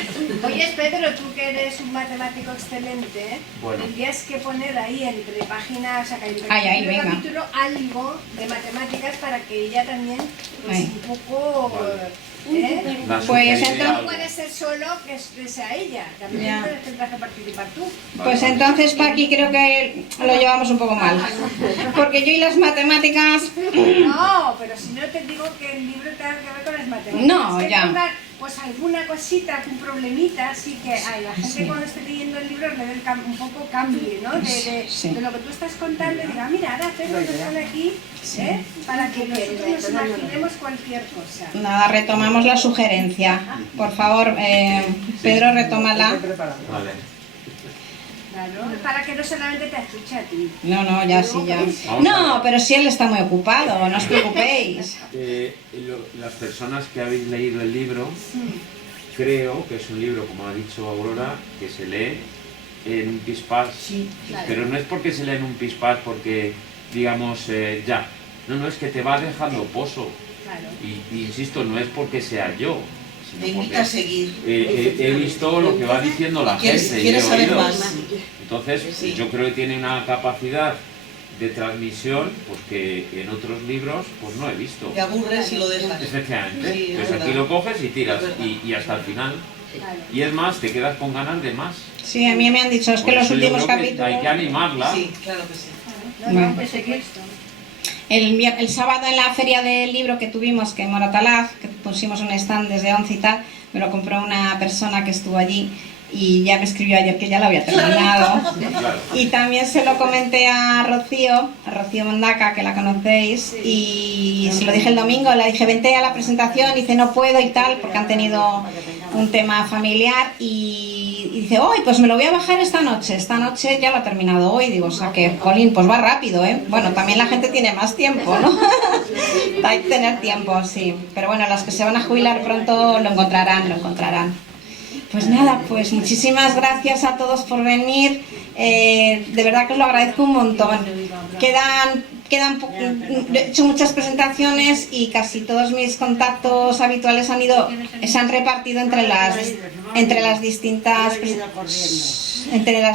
Oye, Pedro, tú que eres un matemático excelente, Bueno. tendrías que poner ahí entre páginas, o sea, entre venga. capítulo algo de matemáticas para que ella también, pues Ay. un poco... La Pues sugeriré entonces- algo. No puede ser solo que sea ella, también Ya. tendrás que participar tú. Pues entonces, Paqui, creo que lo llevamos un poco mal. Porque yo y las matemáticas... No, pero si no te digo que el libro tenga que ver con las matemáticas. No, Es que ya. ponga, pues alguna cosita, un problemita, así que a la gente Sí. cuando esté leyendo el libro le dé un poco cambie, ¿no? Sí. De lo que tú estás contando y diga, mira, ahora Pedro te pone aquí, para que nosotros nos imaginemos cualquier cosa. Nada, retomamos la sugerencia. Por favor, Pedro, retómala. Vale. Claro, para que no solamente te escuche a ti. No, ya sí, ya. Vamos a No, ver. pero si él está muy ocupado, no os preocupéis. Las personas que habéis leído el libro, creo que es un libro, como ha dicho Aurora, que se lee en un pispás. Claro. Pero no es porque se lee en un pispás, porque, digamos, ya. No, es que te va dejando pozo. Claro. Y insisto, no es porque sea yo, Me sino invita a porque seguir. he visto lo que va diciendo la gente. y ¿Quieres he saber oído. más? Entonces, Sí. yo creo que tiene una capacidad de transmisión pues que en otros libros pues no he visto. Te aburres y lo dejas. Efectivamente. Sí, es Pues aquí verdad. lo coges y tiras Es verdad. y hasta el final. Claro. Y es más, te quedas con ganas de más. Sí, a mí me han dicho, es que Por los eso yo últimos creo que capítulos... hay que animarla. Sí, claro que sí. Bueno. Por supuesto. El sábado en la feria del libro que tuvimos, que en Moratalaz, que pusimos un stand desde 11 y tal, me lo compró una persona que estuvo allí y ya me escribió ayer que ya lo había terminado. Claro. Y también se lo comenté a Rocío Mondaca, que la conocéis, y se lo dije el domingo, le dije vente a la presentación, y dice no puedo y tal, porque han tenido un tema familiar, y dice, hoy pues me lo voy a bajar esta noche ya lo ha terminado hoy, digo, o sea que, jolín, pues va rápido, ¿eh? Bueno, también la gente tiene más tiempo, ¿no? Hay que tener tiempo, sí, pero bueno, las que se van a jubilar pronto lo encontrarán. Pues nada, pues muchísimas gracias a todos por venir, de verdad que os lo agradezco un montón. He hecho muchas presentaciones y casi todos mis contactos habituales se han repartido entre las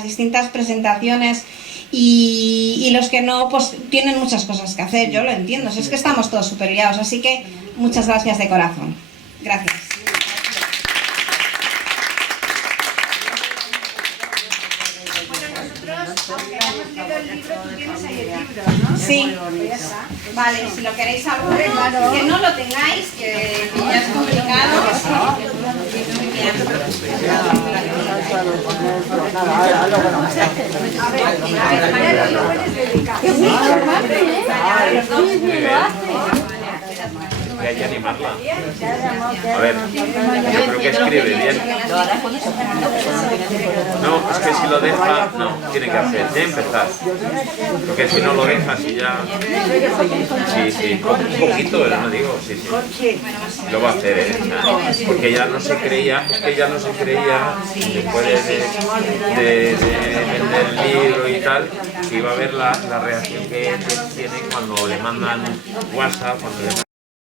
distintas presentaciones y los que no, pues tienen muchas cosas que hacer, yo lo entiendo, si es que estamos todos súper liados, así que muchas gracias de corazón. Gracias. Aunque hayamos leído el libro, tú tienes ahí el libro, ¿no? Sí. Pues ya está. Vale, si lo queréis algo, Claro. que no lo tengáis, que ya es complicado. Muy bien. Ya lo puedes dedicar. Que hay que animarla. A ver, yo creo que escribe bien. No, es que si lo deja, no, tiene que hacer, ya empezar. Porque si no lo dejas y ya... Sí, un poquito, no digo, sí. Lo va a hacer, porque ya no se creía, después de vender el libro y tal, que iba a ver la reacción que tiene cuando le mandan WhatsApp, cuando le